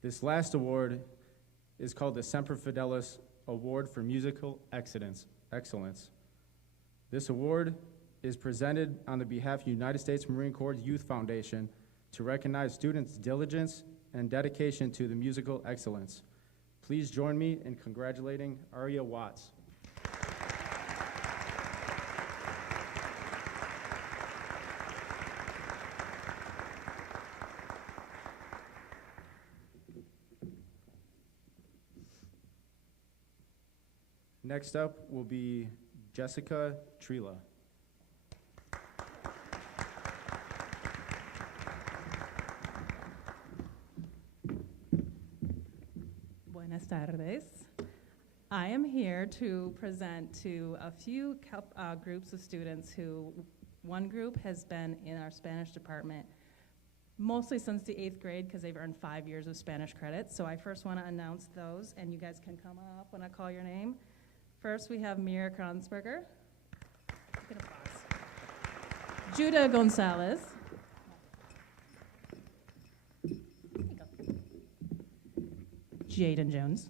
This last award is called the Semper Fidelis Award for Musical Excellence. This award is presented on the behalf of United States Marine Corps Youth Foundation to recognize students' diligence and dedication to the musical excellence. Please join me in congratulating Aria Watts. Next up will be Jessica Trela. Buenas tardes. I am here to present to a few groups of students who, one group has been in our Spanish department mostly since the 8th grade because they've earned 5 years of Spanish credits. So I first want to announce those, and you guys can come up when I call your name. First, we have Mira Cronsberger. Judah Gonzalez. Jaden Jones.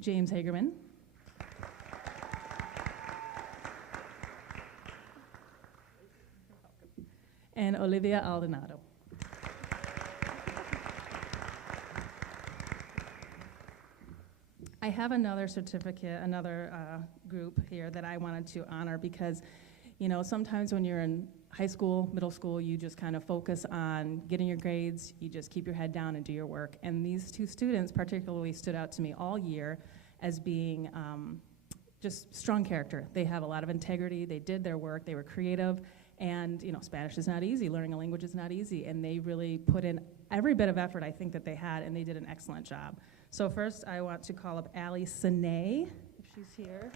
James Hagerman. Olivia Aldonado. I have another certificate, another group here that I wanted to honor because, you know, sometimes when you're in high school, middle school, you just kind of focus on getting your grades, you just keep your head down and do your work. And these two students particularly stood out to me all year as being just strong character. They have a lot of integrity, they did their work, they were creative, and you know, Spanish is not easy, learning a language is not easy, and they really put in every bit of effort I think that they had, and they did an excellent job. So first, I want to call up Allie Sine, if she's here.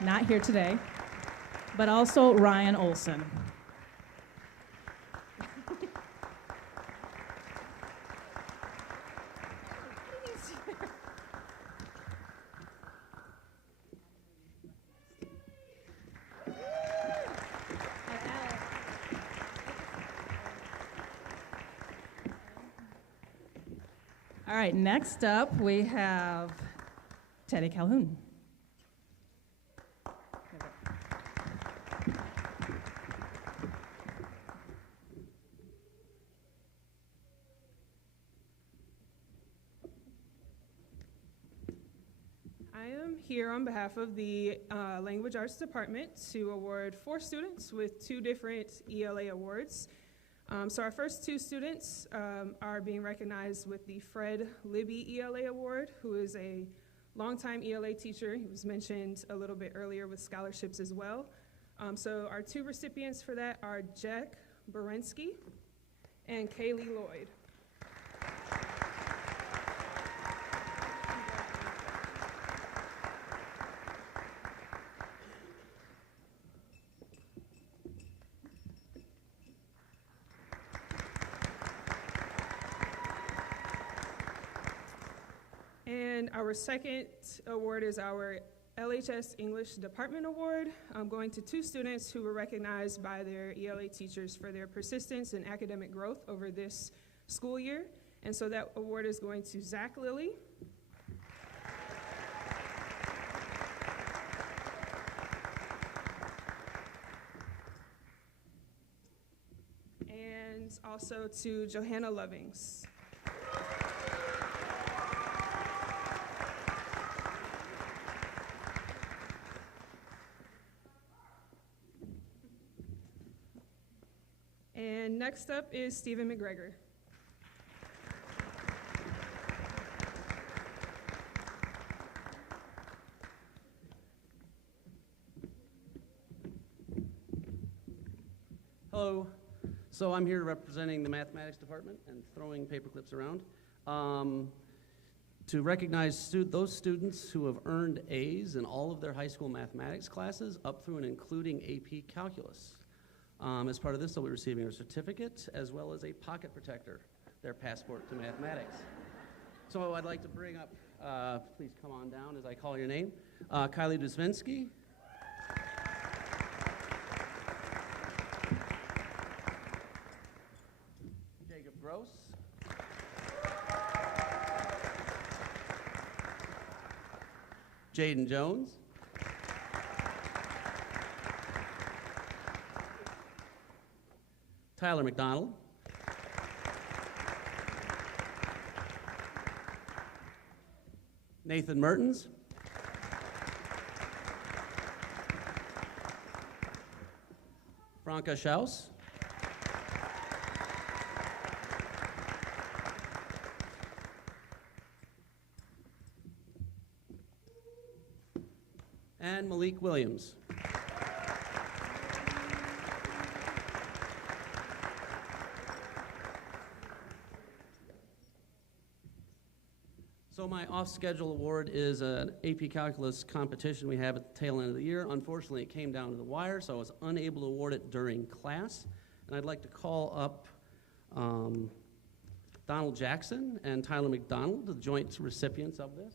Not here today. But also Ryan Olson. All right, next up we have Teddy Calhoun. I am here on behalf of the Language Arts Department to award 4 students with 2 different ELA awards. So our first 2 students are being recognized with the Fred Libby ELA Award, who is a longtime ELA teacher. He was mentioned a little bit earlier with scholarships as well. So our 2 recipients for that are Jack Berensky and Kaylee Lloyd. And our second award is our LHS English Department Award, going to 2 students who were recognized by their ELA teachers for their persistence and academic growth over this school year. And so that award is going to Zach Lilly and also to Johanna Lovings. And next up is Stephen Mcgregor. Hello. So I'm here representing the mathematics department and throwing paper clips around to recognize those students who have earned A's in all of their high school mathematics classes up through and including AP Calculus. As part of this, they'll be receiving a certificate as well as a pocket protector, their passport to mathematics. So I'd like to bring up, please come on down as I call your name, Kylie Dusvinsky. Jacob Gross. Jaden Jones. Tyler McDonald. Nathan Mertens. Franca Schaus. And Malik Williams. So my off-schedule award is an AP Calculus competition we have at the tail end of the year. Unfortunately, it came down to the wire, so I was unable to award it during class. And I'd like to call up Donald Jackson and Tyler McDonald, the joint recipients of this.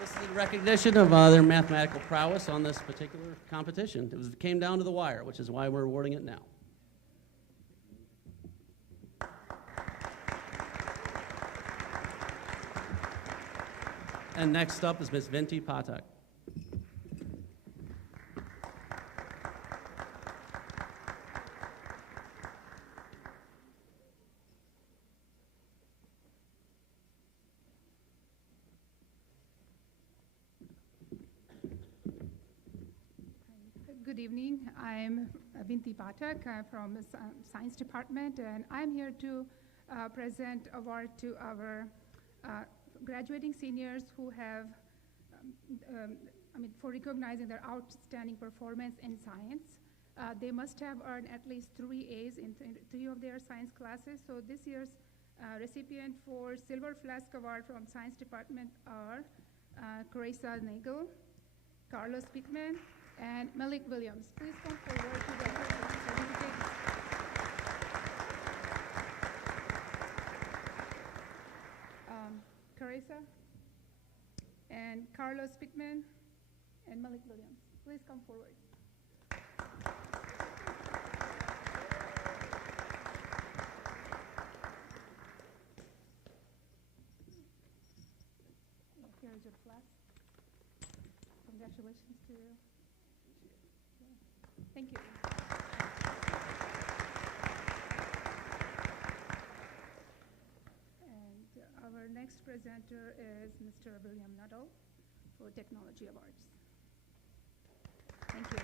This is in recognition of their mathematical prowess on this particular competition. It came down to the wire, which is why we're awarding it now. And next up is Ms. Vinti Patak. good evening. I'm Binti Patak. I'm from the Science Department, and I'm here to present award to our graduating seniors who have, for recognizing their outstanding performance in science. They must have earned at least 3 A's in 3 of their science classes. So this year's recipient for Silver Flask Award from Science Department are Carissa Nagel, Carlos Pittman, and Malik Williams. Please come forward to the certificates. Carissa and Carlos Pittman and Malik Williams. Please come forward. Here's your flask. Congratulations to you. Thank you. And our next presenter is Mr. William Nuttall for Technology Awards. Thank you.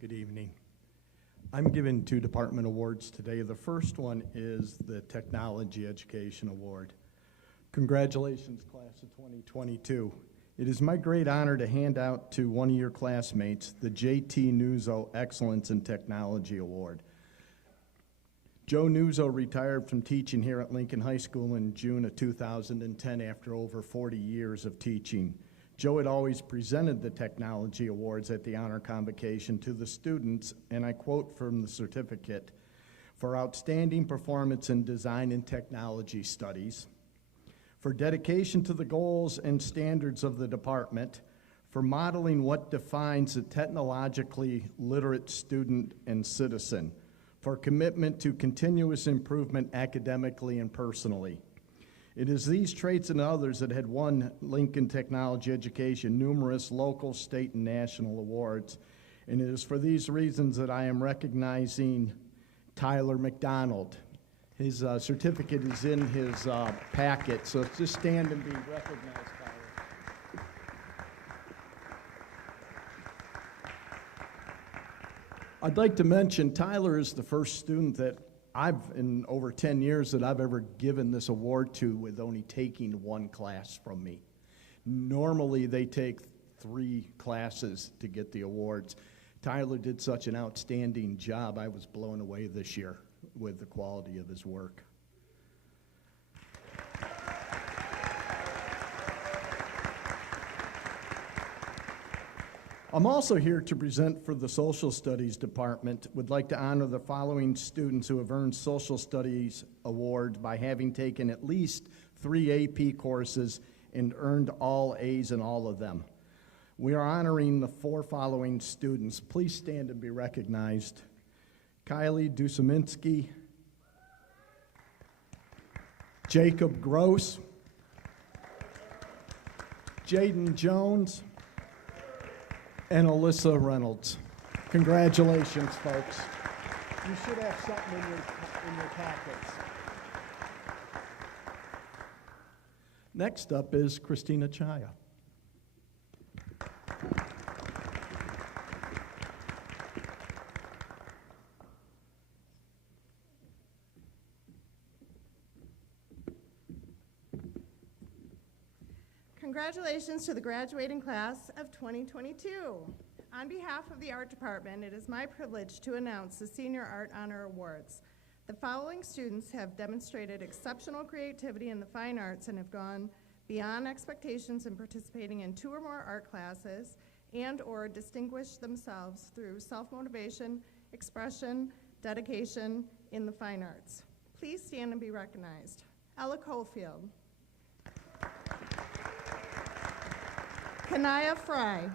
Good evening. I'm giving 2 department awards today. The first one is the Technology Education Award. Congratulations, class of 2022. It is my great honor to hand out to one of your classmates the J.T. Nuzo Excellence in Technology Award. Joe Nuzo retired from teaching here at Lincoln High School in June of 2010 after over 40 years of teaching. Joe had always presented the technology awards at the honor convocation to the students, and I quote from the certificate, for outstanding performance in design and technology studies, for dedication to the goals and standards of the department, for modeling what defines a technologically literate student and citizen, for commitment to continuous improvement academically and personally. It is these traits and others that had won Lincoln Technology Education numerous local, state, and national awards. And it is for these reasons that I am recognizing Tyler McDonald. His certificate is in his packet, so just stand and be recognized, Tyler. I'd like to mention Tyler is the first student that in over 10 years that I've ever given this award to with only taking 1 class from me. Normally they take 3 classes to get the awards. Tyler did such an outstanding job. I was blown away this year with the quality of his work. I'm also here to present for the Social Studies Department. Would like to honor the following students who have earned Social Studies awards by having taken at least 3 AP courses and earned all A's in all of them. We are honoring the 4 following students. Please stand and be recognized. Kylie Dusaminski, Jacob Gross, Jaden Jones, and Alyssa Reynolds. Congratulations, folks. You should have something in your packets. Next up is Christina Chaya. Congratulations to the graduating class of 2022. On behalf of the Art Department, it is my privilege to announce the Senior Art Honor Awards. The following students have demonstrated exceptional creativity in the fine arts and have gone beyond expectations in participating in 2 or more art classes and/or distinguished themselves through self-motivation, expression, dedication in the fine arts. Please stand and be recognized. Ella Cofield. Kanaya Fry.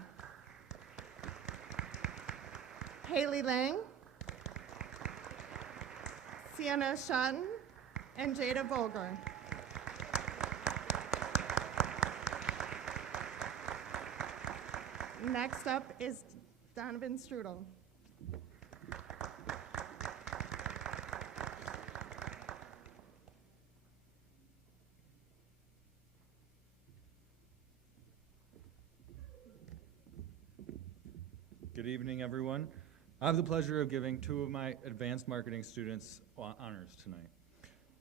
Haley Lang. Sienna Shotton, and Jada Vogler. Next up is Donovan Strudel. Good evening, everyone. I have the pleasure of giving two of my advanced marketing students honors tonight.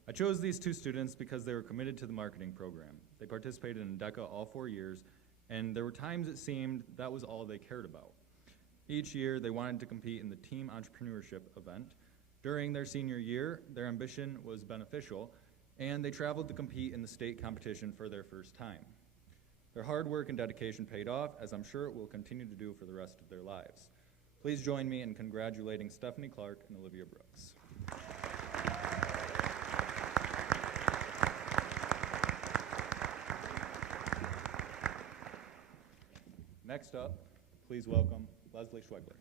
I chose these two students because they were committed to the marketing program. They participated in DECA all 4 years, and there were times it seemed that was all they cared about. Each year, they wanted to compete in the team entrepreneurship event. During their senior year, their ambition was beneficial, and they traveled to compete in the state competition for their first time. Their hard work and dedication paid off, as I'm sure it will continue to do for the rest of their lives. Please join me in congratulating Stephanie Clark and Olivia Brooks. Next up, please welcome Leslie Schwegler.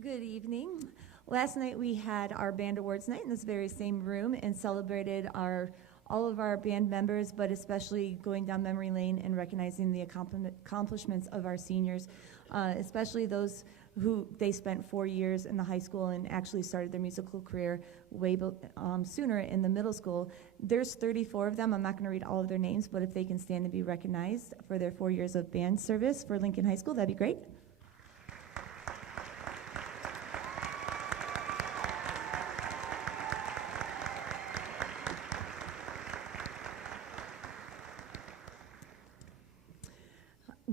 Good evening. Last night we had our band awards night in this very same room and celebrated all of our band members, but especially going down memory lane and recognizing the accomplishments of our seniors, especially those who they spent 4 years in the high school and actually started their musical career way sooner in the middle school. There's 34 of them. I'm not going to read all of their names, but if they can stand and be recognized for their 4 years of band service for Lincoln High School, that'd be great.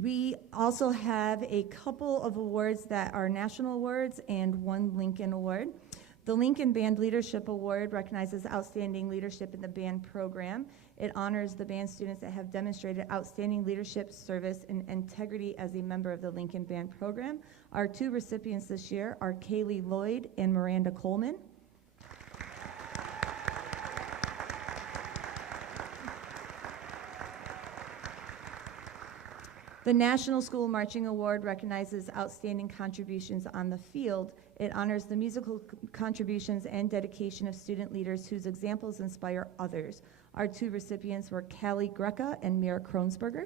We also have a couple of awards that are national awards and one Lincoln Award. The Lincoln Band Leadership Award recognizes outstanding leadership in the band program. It honors the band students that have demonstrated outstanding leadership, service, and integrity as a member of the Lincoln Band program. Our two recipients this year are Kaylee Lloyd and Miranda Coleman. The National School Marching Award recognizes outstanding contributions on the field. It honors the musical contributions and dedication of student leaders whose examples inspire others. Our two recipients were Callie Greca and Mira Cronsberger.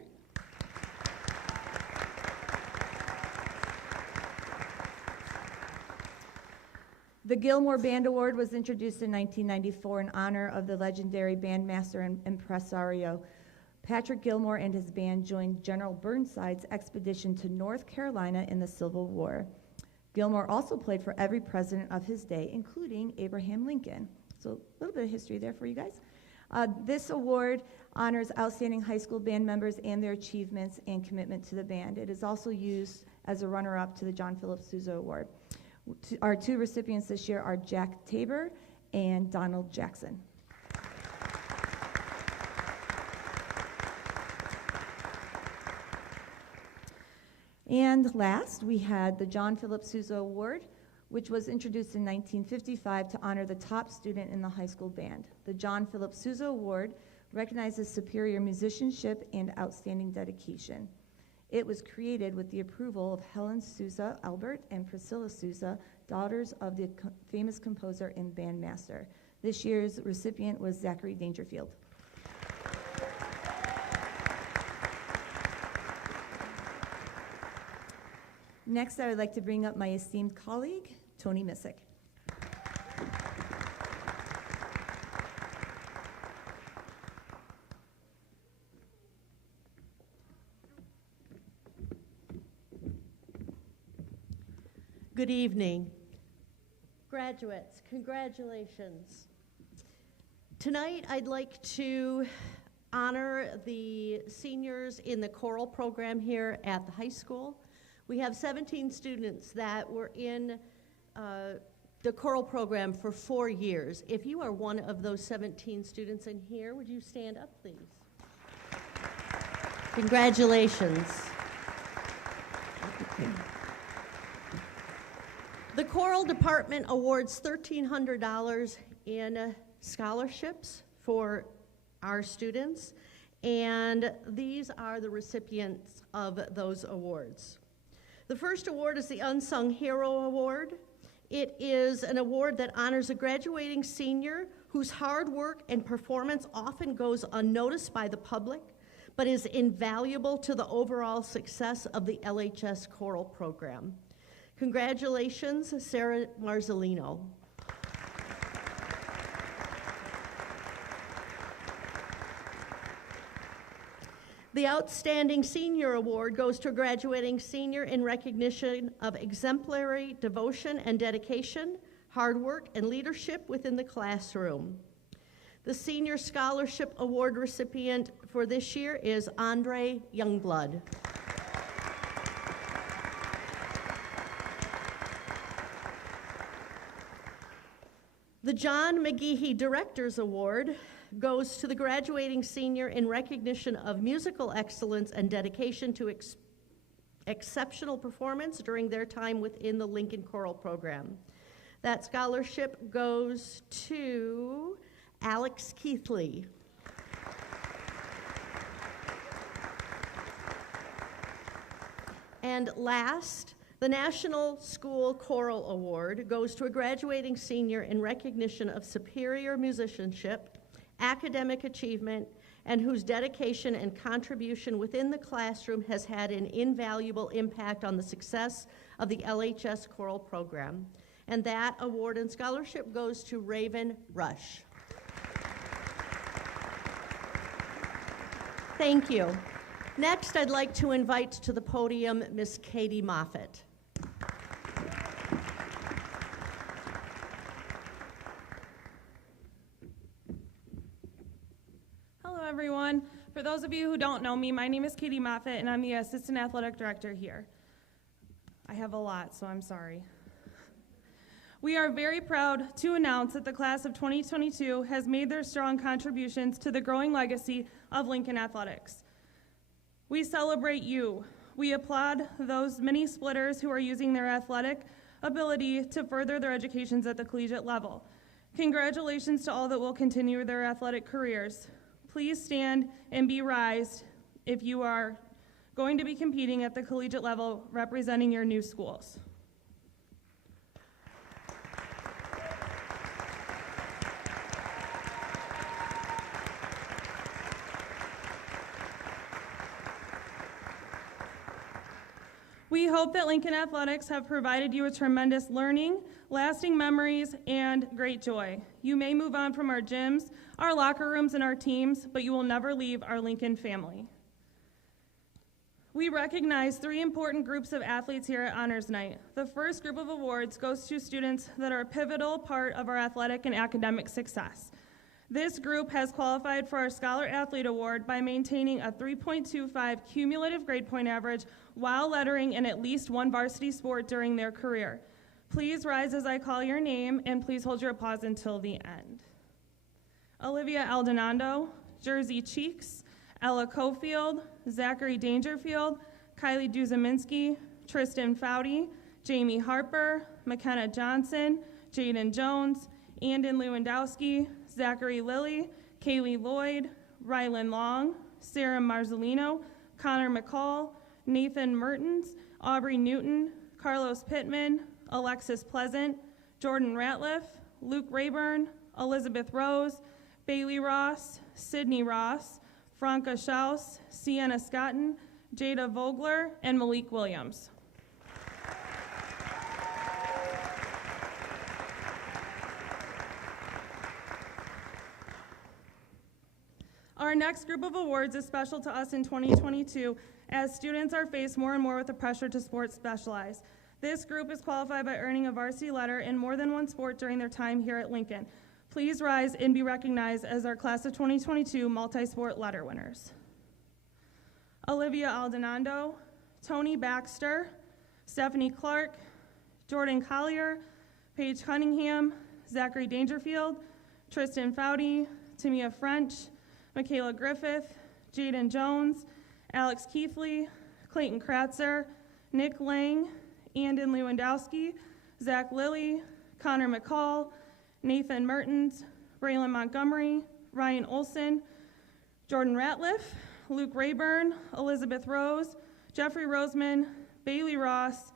The Gilmore Band Award was introduced in 1994 in honor of the legendary bandmaster and impresario. Patrick Gilmore and his band joined General Burnside's expedition to North Carolina in the Civil War. Gilmore also played for every president of his day, including Abraham Lincoln. So a little bit of history there for you guys. This award honors outstanding high school band members and their achievements and commitment to the band. It is also used as a runner-up to the John Philip Souza Award. Our two recipients this year are Jack Tabor and Donald Jackson. And last, we had the John Philip Souza Award, which was introduced in 1955 to honor the top student in the high school band. The John Philip Souza Award recognizes superior musicianship and outstanding dedication. It was created with the approval of Helen Souza Albert and Priscilla Souza, daughters of the famous composer and bandmaster. This year's recipient was Zachary Dangerfield. Next, I would like to bring up my esteemed colleague, Tony Missick. Good evening. Graduates, congratulations. Tonight, I'd like to honor the seniors in the choral program here at the high school. We have 17 students that were in the choral program for 4 years. If you are one of those 17 students in here, would you stand up, please? Congratulations. The choral department awards $1,300 in scholarships for our students, And these are the recipients of those awards. The first award is the Unsung Hero Award. It is an award that honors a graduating senior whose hard work and performance often goes unnoticed by the public, but is invaluable to the overall success of the LHS choral program. Congratulations, Sarah Marzolino. The Outstanding Senior Award goes to a graduating senior in recognition of exemplary devotion and dedication, hard work, and leadership within the classroom. The Senior Scholarship Award recipient for this year is Andre Youngblood. The John McGehee Director's Award goes to the graduating senior in recognition of musical excellence and dedication to exceptional performance during their time within the Lincoln Choral Program. That scholarship goes to Alex Keithley. And last, the National School Choral Award goes to a graduating senior in recognition of superior musicianship, academic achievement, and whose dedication and contribution within the classroom has had an invaluable impact on the success of the LHS choral program. And that award and scholarship goes to Raven Rush. Thank you. Next, I'd like to invite to the podium Miss Katie Moffett. Everyone. For those of you who don't know me, my name is Katie Moffett, and I'm the Assistant Athletic Director here. I have a lot, so I'm sorry. We are very proud to announce that the class of 2022 has made their strong contributions to the growing legacy of Lincoln Athletics. We celebrate you. We applaud those many splitters who are using their athletic ability to further their educations at the collegiate level. Congratulations to all that will continue their athletic careers. Please stand and be raised if you are going to be competing at the collegiate level representing your new schools. We hope that Lincoln Athletics have provided you with tremendous learning, lasting memories, and great joy. You may move on from our gyms, our locker rooms, and our teams, but you will never leave our Lincoln family. We recognize 3 important groups of athletes here at Honors Night. The first group of awards goes to students that are a pivotal part of our athletic and academic success. This group has qualified for our Scholar Athlete Award by maintaining a 3.25 cumulative grade point average while lettering in at least one varsity sport during their career. Please rise as I call your name, and please hold your applause until the end. Olivia Aldonado, Jersey Cheeks, Ella Cofield, Zachary Dangerfield, Kylie Duzaminski, Tristan Foudy, Jamie Harper, McKenna Johnson, Jaden Jones, Andon Lewandowski, Zachary Lilly, Kaylee Lloyd, Rylan Long, Sarah Marzolino, Connor McCall, Nathan Mertens, Aubrey Newton, Carlos Pittman, Alexis Pleasant, Jordan Ratliff, Luke Rayburn, Elizabeth Rose, Bailey Ross, Sydney Ross, Franca Schaus, Sienna Scotton, Jada Vogler, and Malik Williams. Our next group of awards is special to us in 2022 as students are faced more and more with the pressure to sports specialize. This group is qualified by earning a varsity letter in more than one sport during their time here at Lincoln. Please rise and be recognized as our class of 2022 multi-sport letter winners. Olivia Aldonado, Tony Baxter, Stephanie Clark, Jordan Collier, Paige Cunningham, Zachary Dangerfield, Tristan Foudy, Tamia French, Michaela Griffith, Jaden Jones, Alex Keithley, Clayton Kratzer, Nick Lang, Andon Lewandowski, Zach Lilly, Connor McCall, Nathan Mertens, Braylon Montgomery, Ryan Olson, Jordan Ratliff, Luke Rayburn, Elizabeth Rose, Jeffrey Roseman, Bailey Ross,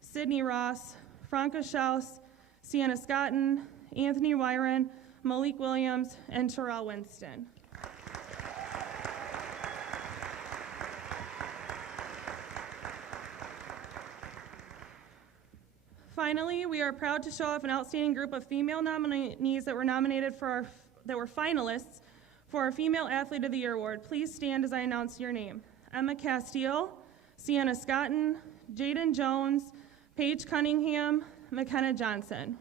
Sydney Ross, Franca Schaus, Sienna Scotton, Anthony Wyron, Malik Williams, and Terrell Winston. Finally, we are proud to show off an outstanding group of female nominees that were nominated that were finalists for our Female Athlete of the Year award. Please stand as I announce your name. Emma Castile, Sienna Scotton, Jaden Jones, Paige Cunningham, McKenna Johnson.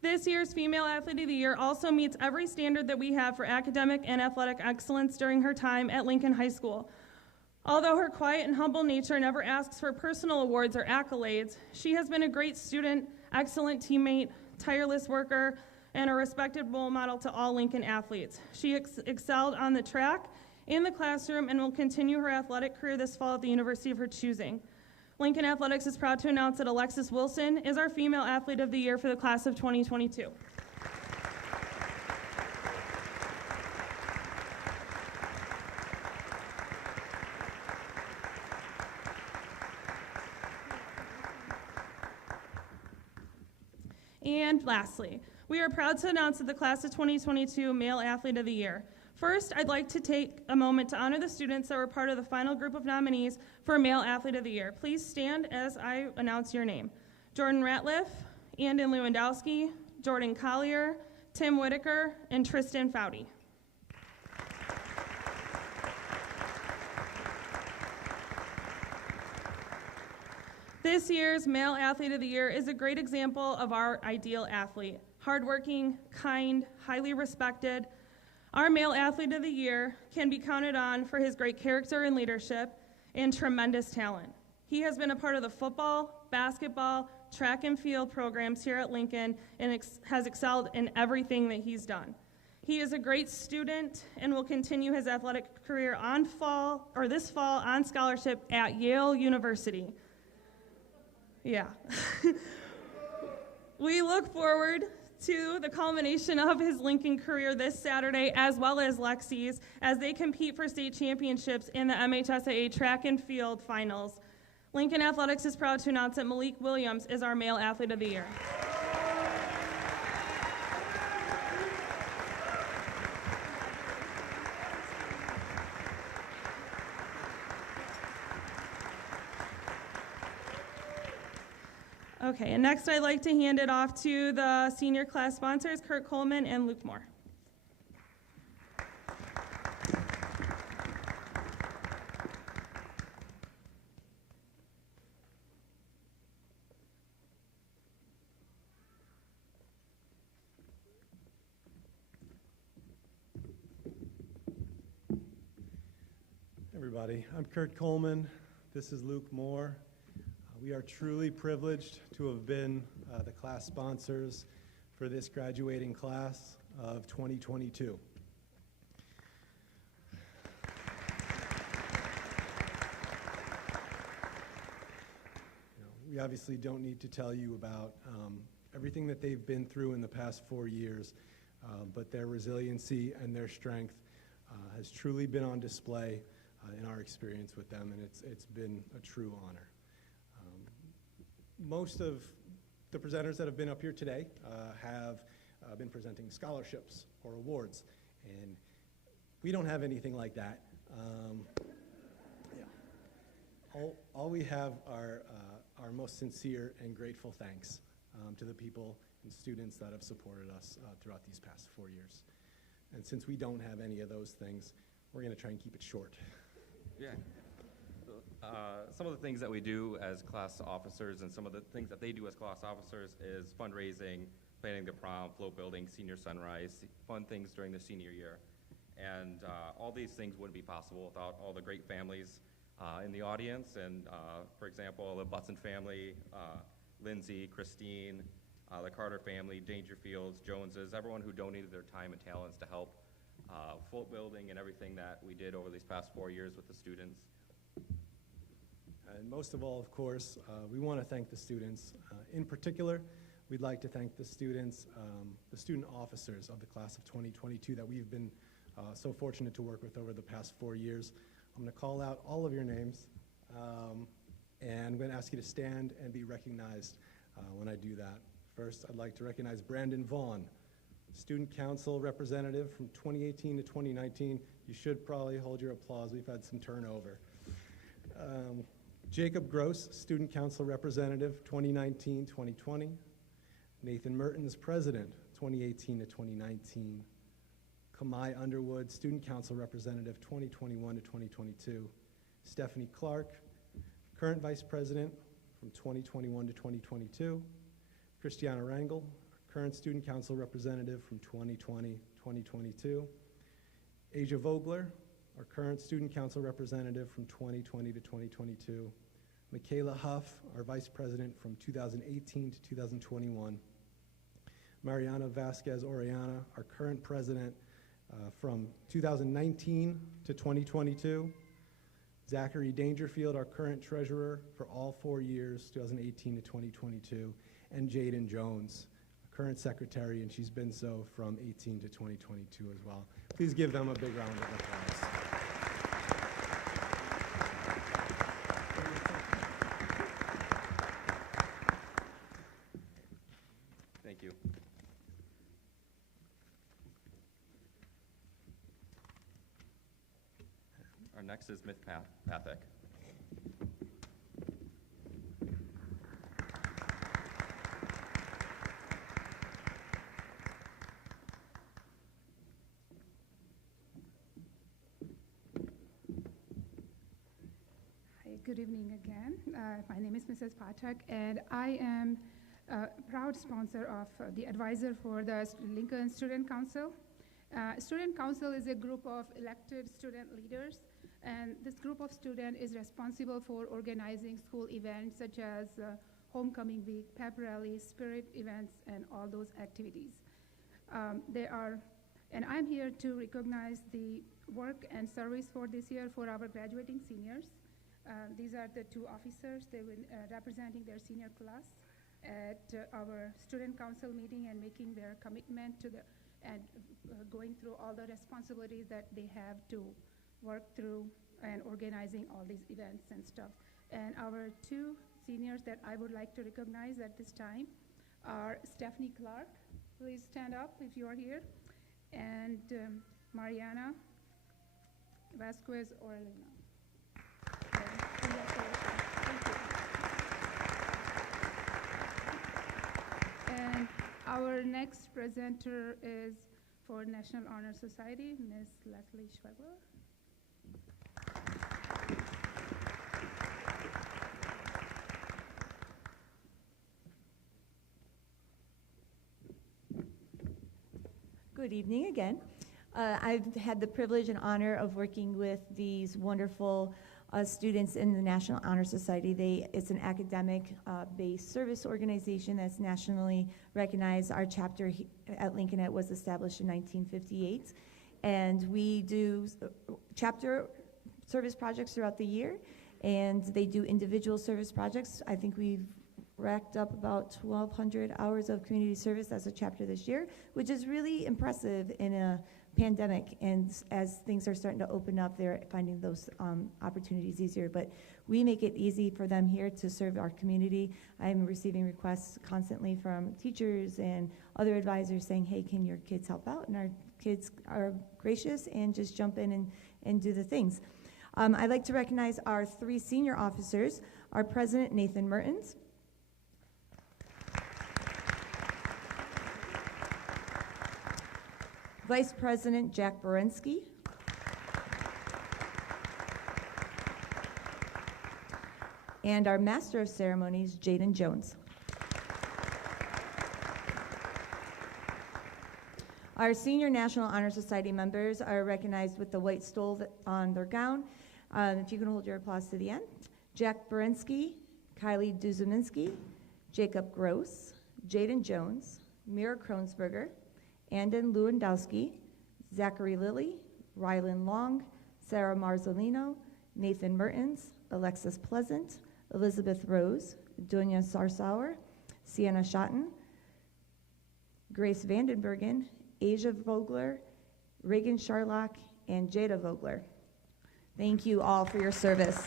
This year's Female Athlete of the Year also meets every standard that we have for academic and athletic excellence during her time at Lincoln High School. Although her quiet and humble nature never asks for personal awards or accolades, she has been a great student, excellent teammate, tireless worker, and a respected role model to all Lincoln athletes. She excelled on the track, in the classroom, and will continue her athletic career this fall at the university of her choosing. Lincoln Athletics is proud to announce that Alexis Wilson is our Female Athlete of the Year for the class of 2022. And lastly, we are proud to announce that the class of 2022 Male Athlete of the Year. First, I'd like to take a moment to honor the students that were part of the final group of nominees for Male Athlete of the Year. Please stand as I announce your name. Jordan Ratliff, Andon Lewandowski, Jordan Collier, Tim Whitaker, and Tristan Foudy. This year's Male Athlete of the Year is a great example of our ideal athlete. Hardworking, kind, highly respected. Our Male Athlete of the Year can be counted on for his great character and leadership and tremendous talent. He has been a part of the football, basketball, track and field programs here at Lincoln and has excelled in everything that he's done. He is a great student and will continue his athletic career this fall on scholarship at Yale University. Yeah. We look forward to the culmination of his Lincoln career this Saturday, as well as Lexi's, as they compete for state championships in the MHSAA track and field finals. Lincoln Athletics is proud to announce that Malik Williams is our Male Athlete of the Year. Okay, and next I'd like to hand it off to the senior class sponsors, Kurt Coleman and Luke Moore. Everybody, I'm Kurt Coleman. This is Luke Moore. We are truly privileged to have been the class sponsors for this graduating class of 2022. We obviously don't need to tell you about everything that they've been through in the past 4 years, but their resiliency and their strength has truly been on display in our experience with them, and it's been a true honor. Most of the presenters that have been up here today have been presenting scholarships or awards, and we don't have anything like that. All we have are our most sincere and grateful thanks to the people and students that have supported us throughout these past 4 years. And since we don't have any of those things, we're going to try and keep it short. Yeah. Some of the things that we do as class officers and some of the things that they do as class officers is fundraising, planning the prom, float building, senior sunrise, fun things during the senior year. And all these things wouldn't be possible without all the great families in the audience. And for example, the Butson family, Lindsay, Christine, the Carter family, Dangerfields, Joneses, everyone who donated their time and talents to help float building and everything that we did over these past 4 years with the students. And most of all, of course, we want to thank the students. In particular, we'd like to thank the students, the student officers of the class of 2022 that we've been so fortunate to work with over the past 4 years. I'm going to call out all of your names, and I'm going to ask you to stand and be recognized when I do that. First, I'd like to recognize Brandon Vaughn, Student Council Representative from 2018 to 2019. You should probably hold your applause. We've had some turnover. Jacob Gross, Student Council Representative, 2019-2020. Nathan Mertens, President, 2018 to 2019. Kamai Underwood, Student Council Representative, 2021 to 2022. Stephanie Clark, current Vice President from 2021 to 2022. Christiana Rangel, current Student Council Representative from 2020-2022. Asia Vogler, our current Student Council Representative from 2020 to 2022. Michaela Huff, our Vice President from 2018 to 2021. Mariana Vasquez Oriana, our current President from 2019 to 2022. Zachary Dangerfield, our current Treasurer for all 4 years, 2018 to 2022. And Jaden Jones, current Secretary, and she's been so from 18 to 2022 as well. Please give them a big round of applause. Thank you. Our next is Myth Pathak. Good evening again. My name is Mrs. Pathak, and I am a proud sponsor of the advisor for the Lincoln Student Council. Student Council is a group of elected student leaders, and this group of students is responsible for organizing school events such as Homecoming Week, pep rallies, spirit events, and all those activities. And I'm here to recognize the work and service for this year for our graduating seniors. These are the two officers. They were representing their senior class at our student council meeting and making their commitment to going through all the responsibilities that they have to work through and organizing all these events and stuff. And our two seniors that I would like to recognize at this time are Stephanie Clark. Please stand up if you are here. And Mariana Vasquez Orlino. And our next presenter is for National Honor Society, Ms. Leslie Schwebler. Good evening again. I've had the privilege and honor of working with these wonderful students in the National Honor Society. It's an academic-based service organization that's nationally recognized. Our chapter at Lincoln was established in 1958, and we do chapter service projects throughout the year, and they do individual service projects. I think we've racked up about 1,200 hours of community service as a chapter this year, which is really impressive in a pandemic, and as things are starting to open up, they're finding those opportunities easier. But we make it easy for them here to serve our community. I'm receiving requests constantly from teachers and other advisors saying, hey, can your kids help out? And our kids are gracious and just jump in and do the things. I'd like to recognize our 3 senior officers, our president, Nathan Mertens, Vice President Jack Borensky, and our Master of Ceremonies, Jaden Jones. Our senior National Honor Society members are recognized with the white stole on their gown. If you can hold your applause to the end. Jack Borensky, Kylie Duzuminski, Jacob Gross, Jaden Jones, Mira Cronsberger, Andon Lewandowski, Zachary Lilly, Rylan Long, Sarah Marzolino, Nathan Mertens, Alexis Pleasant, Elizabeth Rose, Dunya Sarsauer, Sienna Schotten, Grace Vandenbergen, Asia Vogler, Reagan Sharlock, and Jada Vogler. Thank you all for your service.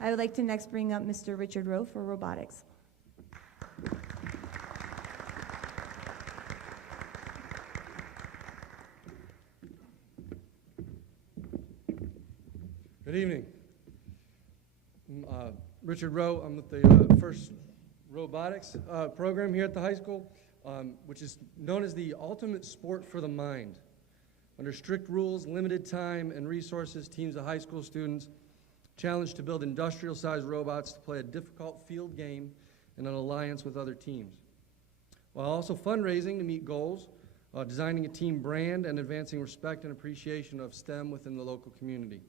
I would like to next bring up Mr. Richard Rowe for robotics. Good evening. I'm Richard Rowe. I'm with the first robotics program here at the high school, which is known as the ultimate sport for the mind. Under strict rules, limited time, and resources, teams of high school students challenged to build industrial-sized robots to play a difficult field game in an alliance with other teams, while also fundraising to meet goals, designing a team brand, and advancing respect and appreciation of STEM within the local community.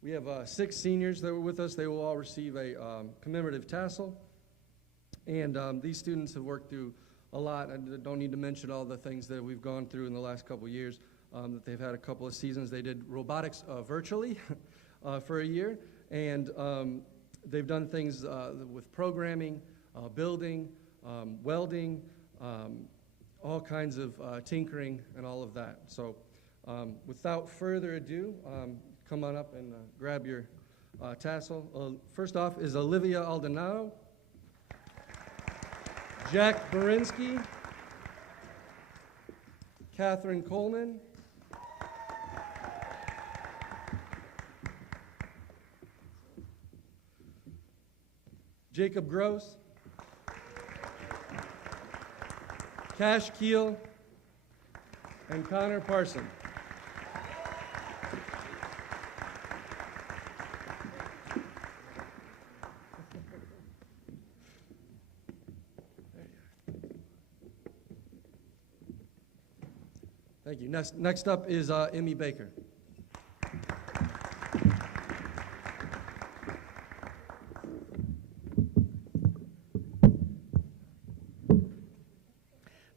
We have 6 seniors that were with us. They will all receive a commemorative tassel. And these students have worked through a lot. I don't need to mention all the things that we've gone through in the last couple of years, that they've had a couple of seasons. They did robotics virtually for a year. And they've done things with programming, building, welding, all kinds of tinkering and all of that. So without further ado, come on up and grab your tassel. First off is Olivia Aldonado, Jack Berinsky, Catherine Coleman, Jacob Gross, Cash Keel, and Connor Parson. Thank you. Next up is Emmy Baker.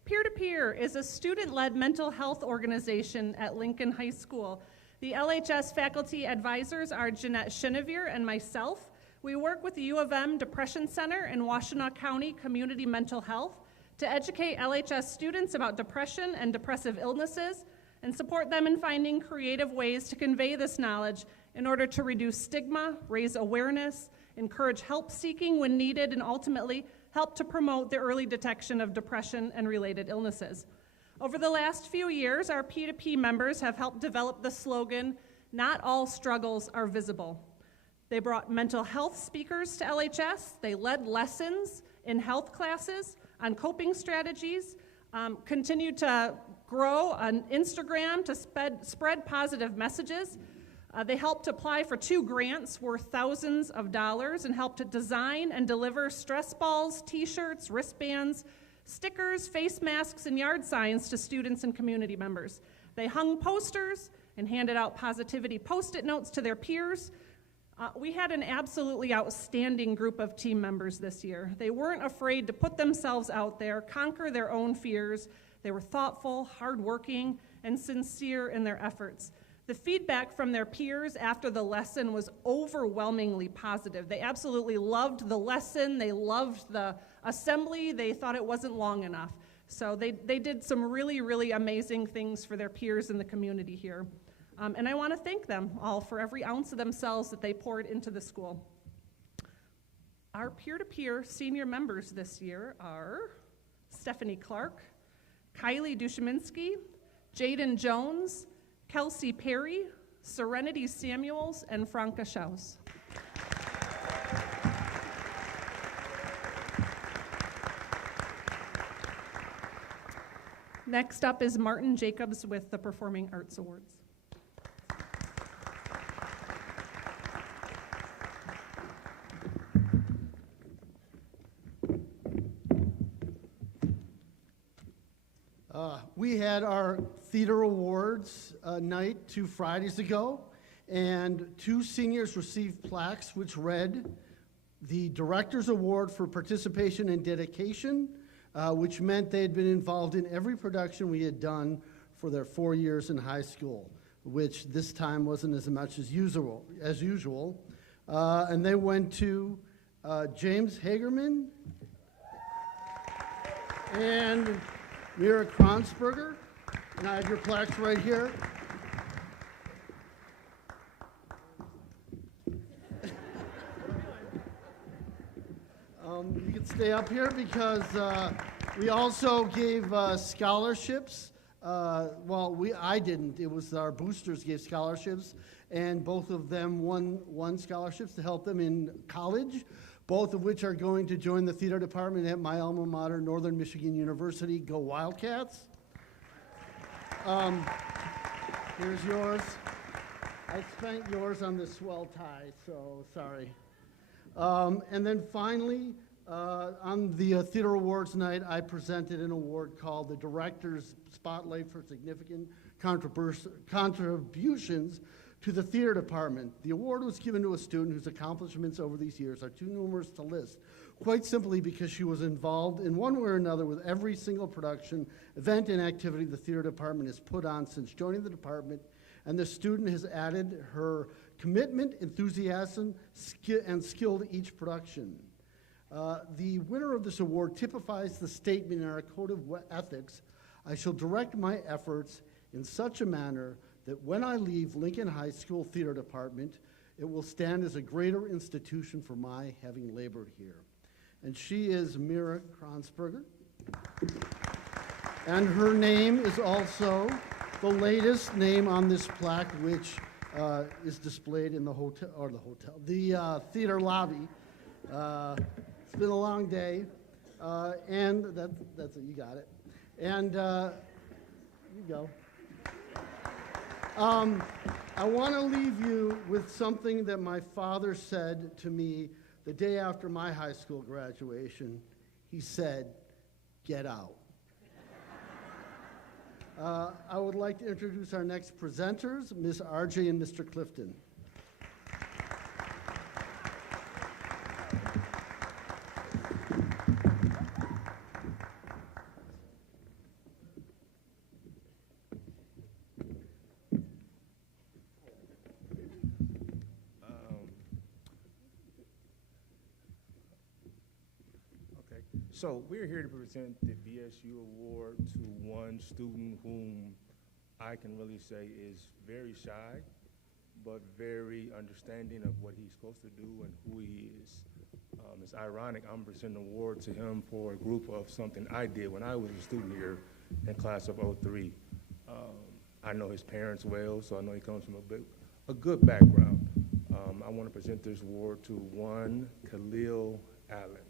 Peer-to-Peer is a student-led mental health organization at Lincoln High School. The LHS faculty advisors are Jeanette Chenevere and myself. We work with the U of M Depression Center and Washtenaw County Community Mental Health to educate LHS students about depression and depressive illnesses and support them in finding creative ways to convey this knowledge in order to reduce stigma, raise awareness, encourage help seeking when needed, and ultimately help to promote the early detection of depression and related illnesses. Over the last few years, our P2P members have helped develop the slogan, "Not all struggles are visible." They brought mental health speakers to LHS. They led lessons in health classes on coping strategies, continued to grow on Instagram to spread positive messages. They helped apply for 2 grants worth thousands of dollars and helped to design and deliver stress balls, t-shirts, wristbands, stickers, face masks, and yard signs to students and community members. They hung posters and handed out positivity Post-it notes to their peers. We had an absolutely outstanding group of team members this year. They weren't afraid to put themselves out there, conquer their own fears. They were thoughtful, hardworking, and sincere in their efforts. The feedback from their peers after the lesson was overwhelmingly positive. They absolutely loved the lesson. They loved the assembly. They thought it wasn't long enough. So they did some really, really amazing things for their peers in the community here. And I want to thank them all for every ounce of themselves that they poured into the school. Our peer-to-peer senior members this year are Stephanie Clark, Kylie Dushiminski, Jaden Jones, Kelsey Perry, Serenity Samuels, and Franca Schaus. Next up is Martin Jacobs with the Performing Arts Awards. We had our theater awards night 2 Fridays ago, and 2 seniors received plaques which read the Director's Award for Participation and Dedication, which meant they had been involved in every production we had done for their 4 years in high school, which this time wasn't as much as usual. And they went to James Hagerman and Mira Cronsberger. And I have your plaques right here. You can stay up here because we also gave scholarships. I didn't. It was our boosters gave scholarships, and both of them won scholarships to help them in college, both of which are going to join the theater department at my alma mater, Northern Michigan University. Go Wildcats. Here's yours. I spent yours on this swell tie, so sorry. And then finally, on the Theater Awards night, I presented an award called the Director's Spotlight for Significant Contributions to the Theater Department. The award was given to a student whose accomplishments over these years are too numerous to list, quite simply because she was involved in one way or another with every single production, event, and activity the Theater Department has put on since joining the department, and the student has added her commitment, enthusiasm, and skill to each production. The winner of this award typifies the statement in our code of ethics: I shall direct my efforts in such a manner that when I leave Lincoln High School Theater Department, it will stand as a greater institution for my having labored here. And she is Mira Cronsberger. And her name is also the latest name on this plaque, which is displayed in the theater lobby. It's been a long day, and that's it, you got it. And you go. I want to leave you with something that my father said to me the day after my high school graduation. He said, "Get out." I would like to introduce our next presenters, Ms. RJ and Mr. Clifton. So we're here to present the VSU Award to one student whom I can really say is very shy, but very understanding of what he's supposed to do and who he is. It's ironic, I'm presenting an award to him for a group of something I did when I was a student here in class of 03. I know his parents well, so I know he comes from a good background. I want to present this award to one Khalil Allen.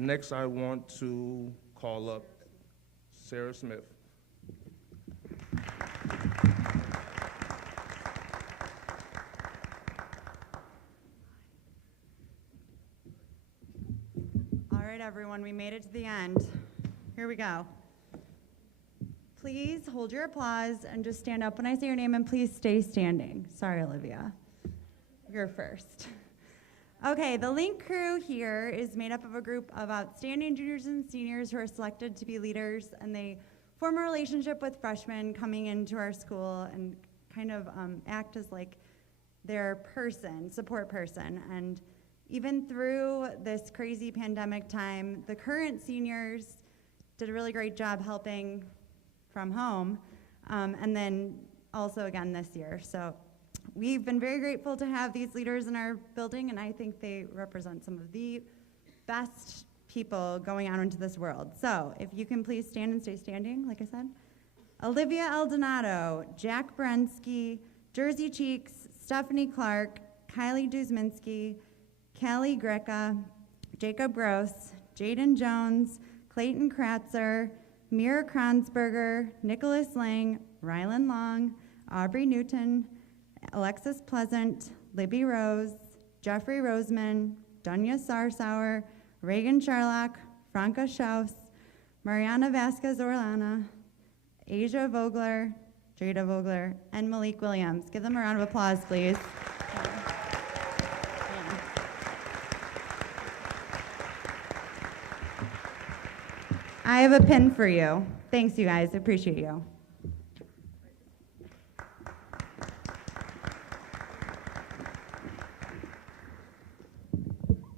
Next, I want to call up Sarah Smith. All right, everyone, we made it to the end. Here we go. Please hold your applause and just stand up when I say your name, and please stay standing. Sorry, Olivia. You're first. Okay, the Link crew here is made up of a group of outstanding juniors and seniors who are selected to be leaders, and they form a relationship with freshmen coming into our school and kind of act as like their person, support person. And even through this crazy pandemic time, the current seniors did a really great job helping from home, and then also again this year. So we've been very grateful to have these leaders in our building, and I think they represent some of the best people going out into this world. So if you can please stand and stay standing, like I said. Olivia Eldonado, Jack Brensky, Jersey Cheeks, Stephanie Clark, Kylie Duzminski, Callie Greca, Jacob Gross, Jaden Jones, Clayton Kratzer, Mira Cronsberger, Nicholas Lang, Rylan Long, Aubrey Newton, Alexis Pleasant, Libby Rose, Jeffrey Roseman, Dunya Sarsauer, Reagan Sherlock, Franca Schaus, Mariana Vasquez Orlana, Asia Vogler, Jada Vogler, and Malik Williams. Give them a round of applause, please. I have a pin for you. Thanks, you guys. I appreciate you.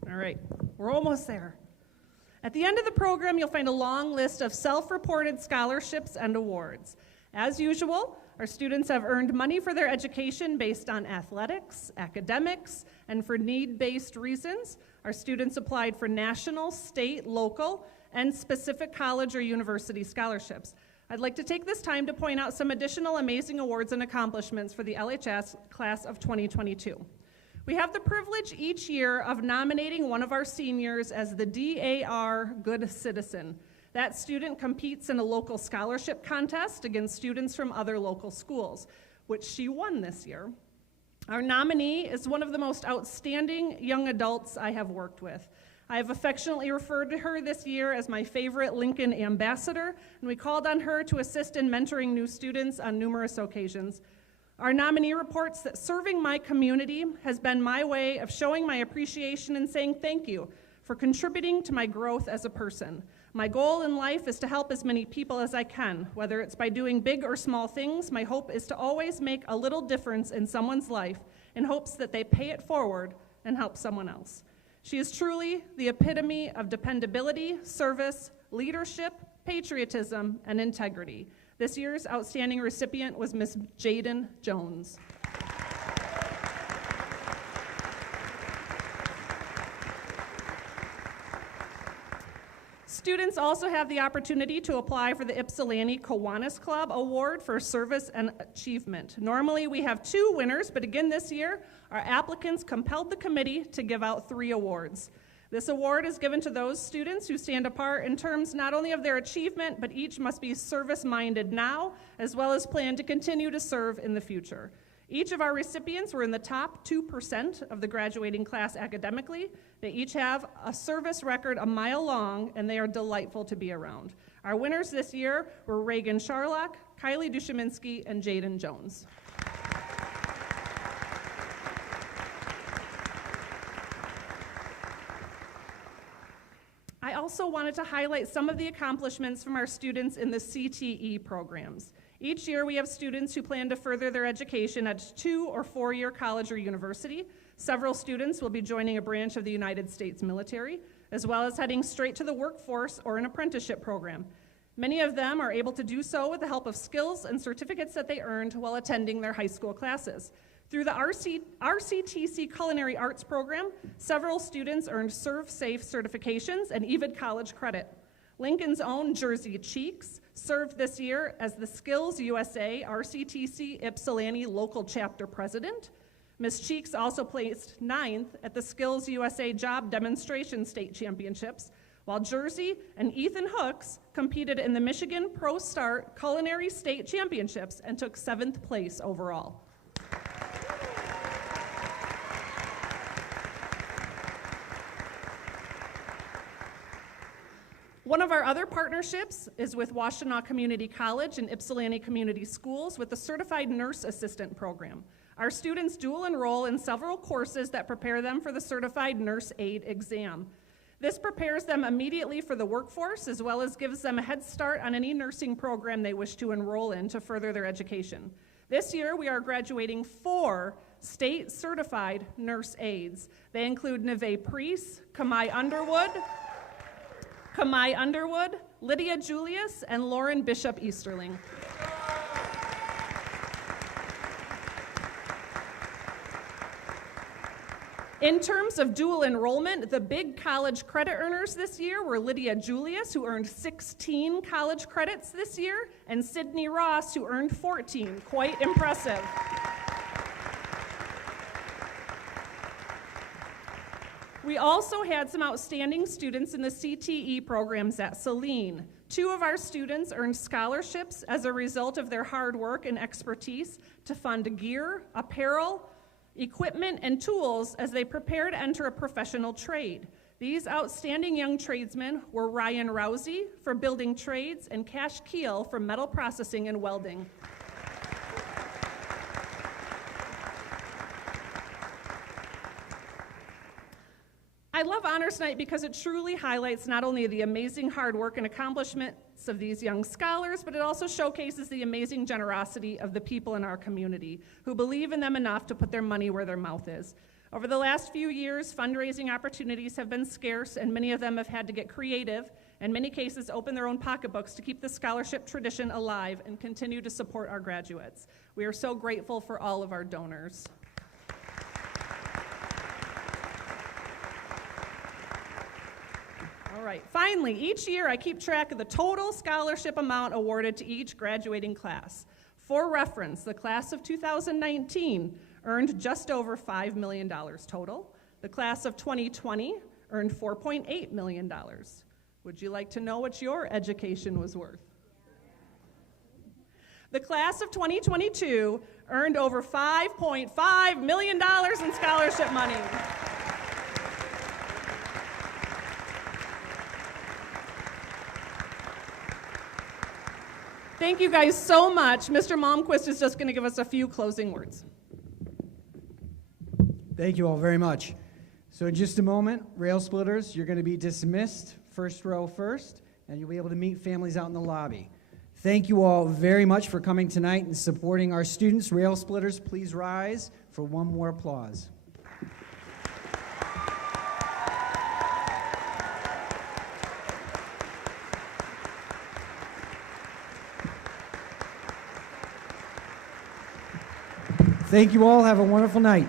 All right, we're almost there. At the end of the program, you'll find a long list of self-reported scholarships and awards. As usual, our students have earned money for their education based on athletics, academics, and for need-based reasons. Our students applied for national, state, local, and specific college or university scholarships. I'd like to take this time to point out some additional amazing awards and accomplishments for the LHS class of 2022. We have the privilege each year of nominating one of our seniors as the DAR Good Citizen. That student competes in a local scholarship contest against students from other local schools, which she won this year. Our nominee is one of the most outstanding young adults I have worked with. I have affectionately referred to her this year as my favorite Lincoln ambassador, and we called on her to assist in mentoring new students on numerous occasions. Our nominee reports that serving my community has been my way of showing my appreciation and saying thank you for contributing to my growth as a person. My goal in life is to help as many people as I can, whether it's by doing big or small things. My hope is to always make a little difference in someone's life in hopes that they pay it forward and help someone else. She is truly the epitome of dependability, service, leadership, patriotism, and integrity. This year's outstanding recipient was Miss Jaden Jones. Students also have the opportunity to apply for the Ypsilanti Kiwanis Club Award for Service and Achievement. Normally we have 2 winners, but again this year, our applicants compelled the committee to give out 3 awards. This award is given to those students who stand apart in terms not only of their achievement, but each must be service-minded now, as well as plan to continue to serve in the future. Each of our recipients were in the top 2% of the graduating class academically. They each have a service record a mile long, and they are delightful to be around. Our winners this year were Reagan Charlock, Kylie Dushiminski, and Jaden Jones. I also wanted to highlight some of the accomplishments from our students in the CTE programs. Each year we have students who plan to further their education at 2- or 4-year college or university. Several students will be joining a branch of the United States military, as well as heading straight to the workforce or an apprenticeship program. Many of them are able to do so with the help of skills and certificates that they earned while attending their high school classes. Through the RCTC Culinary Arts Program, several students earned Serve Safe certifications and even college credit. Lincoln's own Jersey Cheeks served this year as the Skills USA RCTC Ypsilanti Local Chapter President. Ms. Cheeks also placed 9th at the Skills USA Job Demonstration State Championships, while Jersey and Ethan Hooks competed in the Michigan Pro Start Culinary State Championships and took 7th place overall. One of our other partnerships is with Washtenaw Community College and Ypsilanti Community Schools with the Certified Nurse Assistant Program. Our students dual enroll in several courses that prepare them for the Certified Nurse Aide exam. This prepares them immediately for the workforce, as well as gives them a head start on any nursing program they wish to enroll in to further their education. This year, we are graduating 4 state-certified nurse aides. They include Neve Priest, Kamai Underwood, Lydia Julius, and Lauren Bishop Easterling. In terms of dual enrollment, the big college credit earners this year were Lydia Julius, who earned 16 college credits this year, and Sydney Ross, who earned 14. Quite impressive. We also had some outstanding students in the CTE programs at Saline. 2 of our students earned scholarships as a result of their hard work and expertise to fund gear, apparel, equipment, and tools as they prepare to enter a professional trade. These outstanding young tradesmen were Ryan Rousey for building trades and Cash Keel for metal processing and welding. I love Honors Night because it truly highlights not only the amazing hard work and accomplishments of these young scholars, but it also showcases the amazing generosity of the people in our community who believe in them enough to put their money where their mouth is. Over the last few years, fundraising opportunities have been scarce, and many of them have had to get creative, and in many cases open their own pocketbooks to keep the scholarship tradition alive and continue to support our graduates. We are so grateful for all of our donors. All right, finally, each year I keep track of the total scholarship amount awarded to each graduating class. For reference, the class of 2019 earned just over $5 million total. The class of 2020 earned $4.8 million. Would you like to know what your education was worth? The class of 2022 earned over $5.5 million in scholarship money. Thank you guys so much. Mr. Malmquist is just going to give us a few closing words. Thank you all very much. So in just a moment, rail splitters, you're going to be dismissed, first row first, and you'll be able to meet families out in the lobby. Thank you all very much for coming tonight and supporting our students. Rail splitters, please rise for one more applause. Thank you all. Have a wonderful night.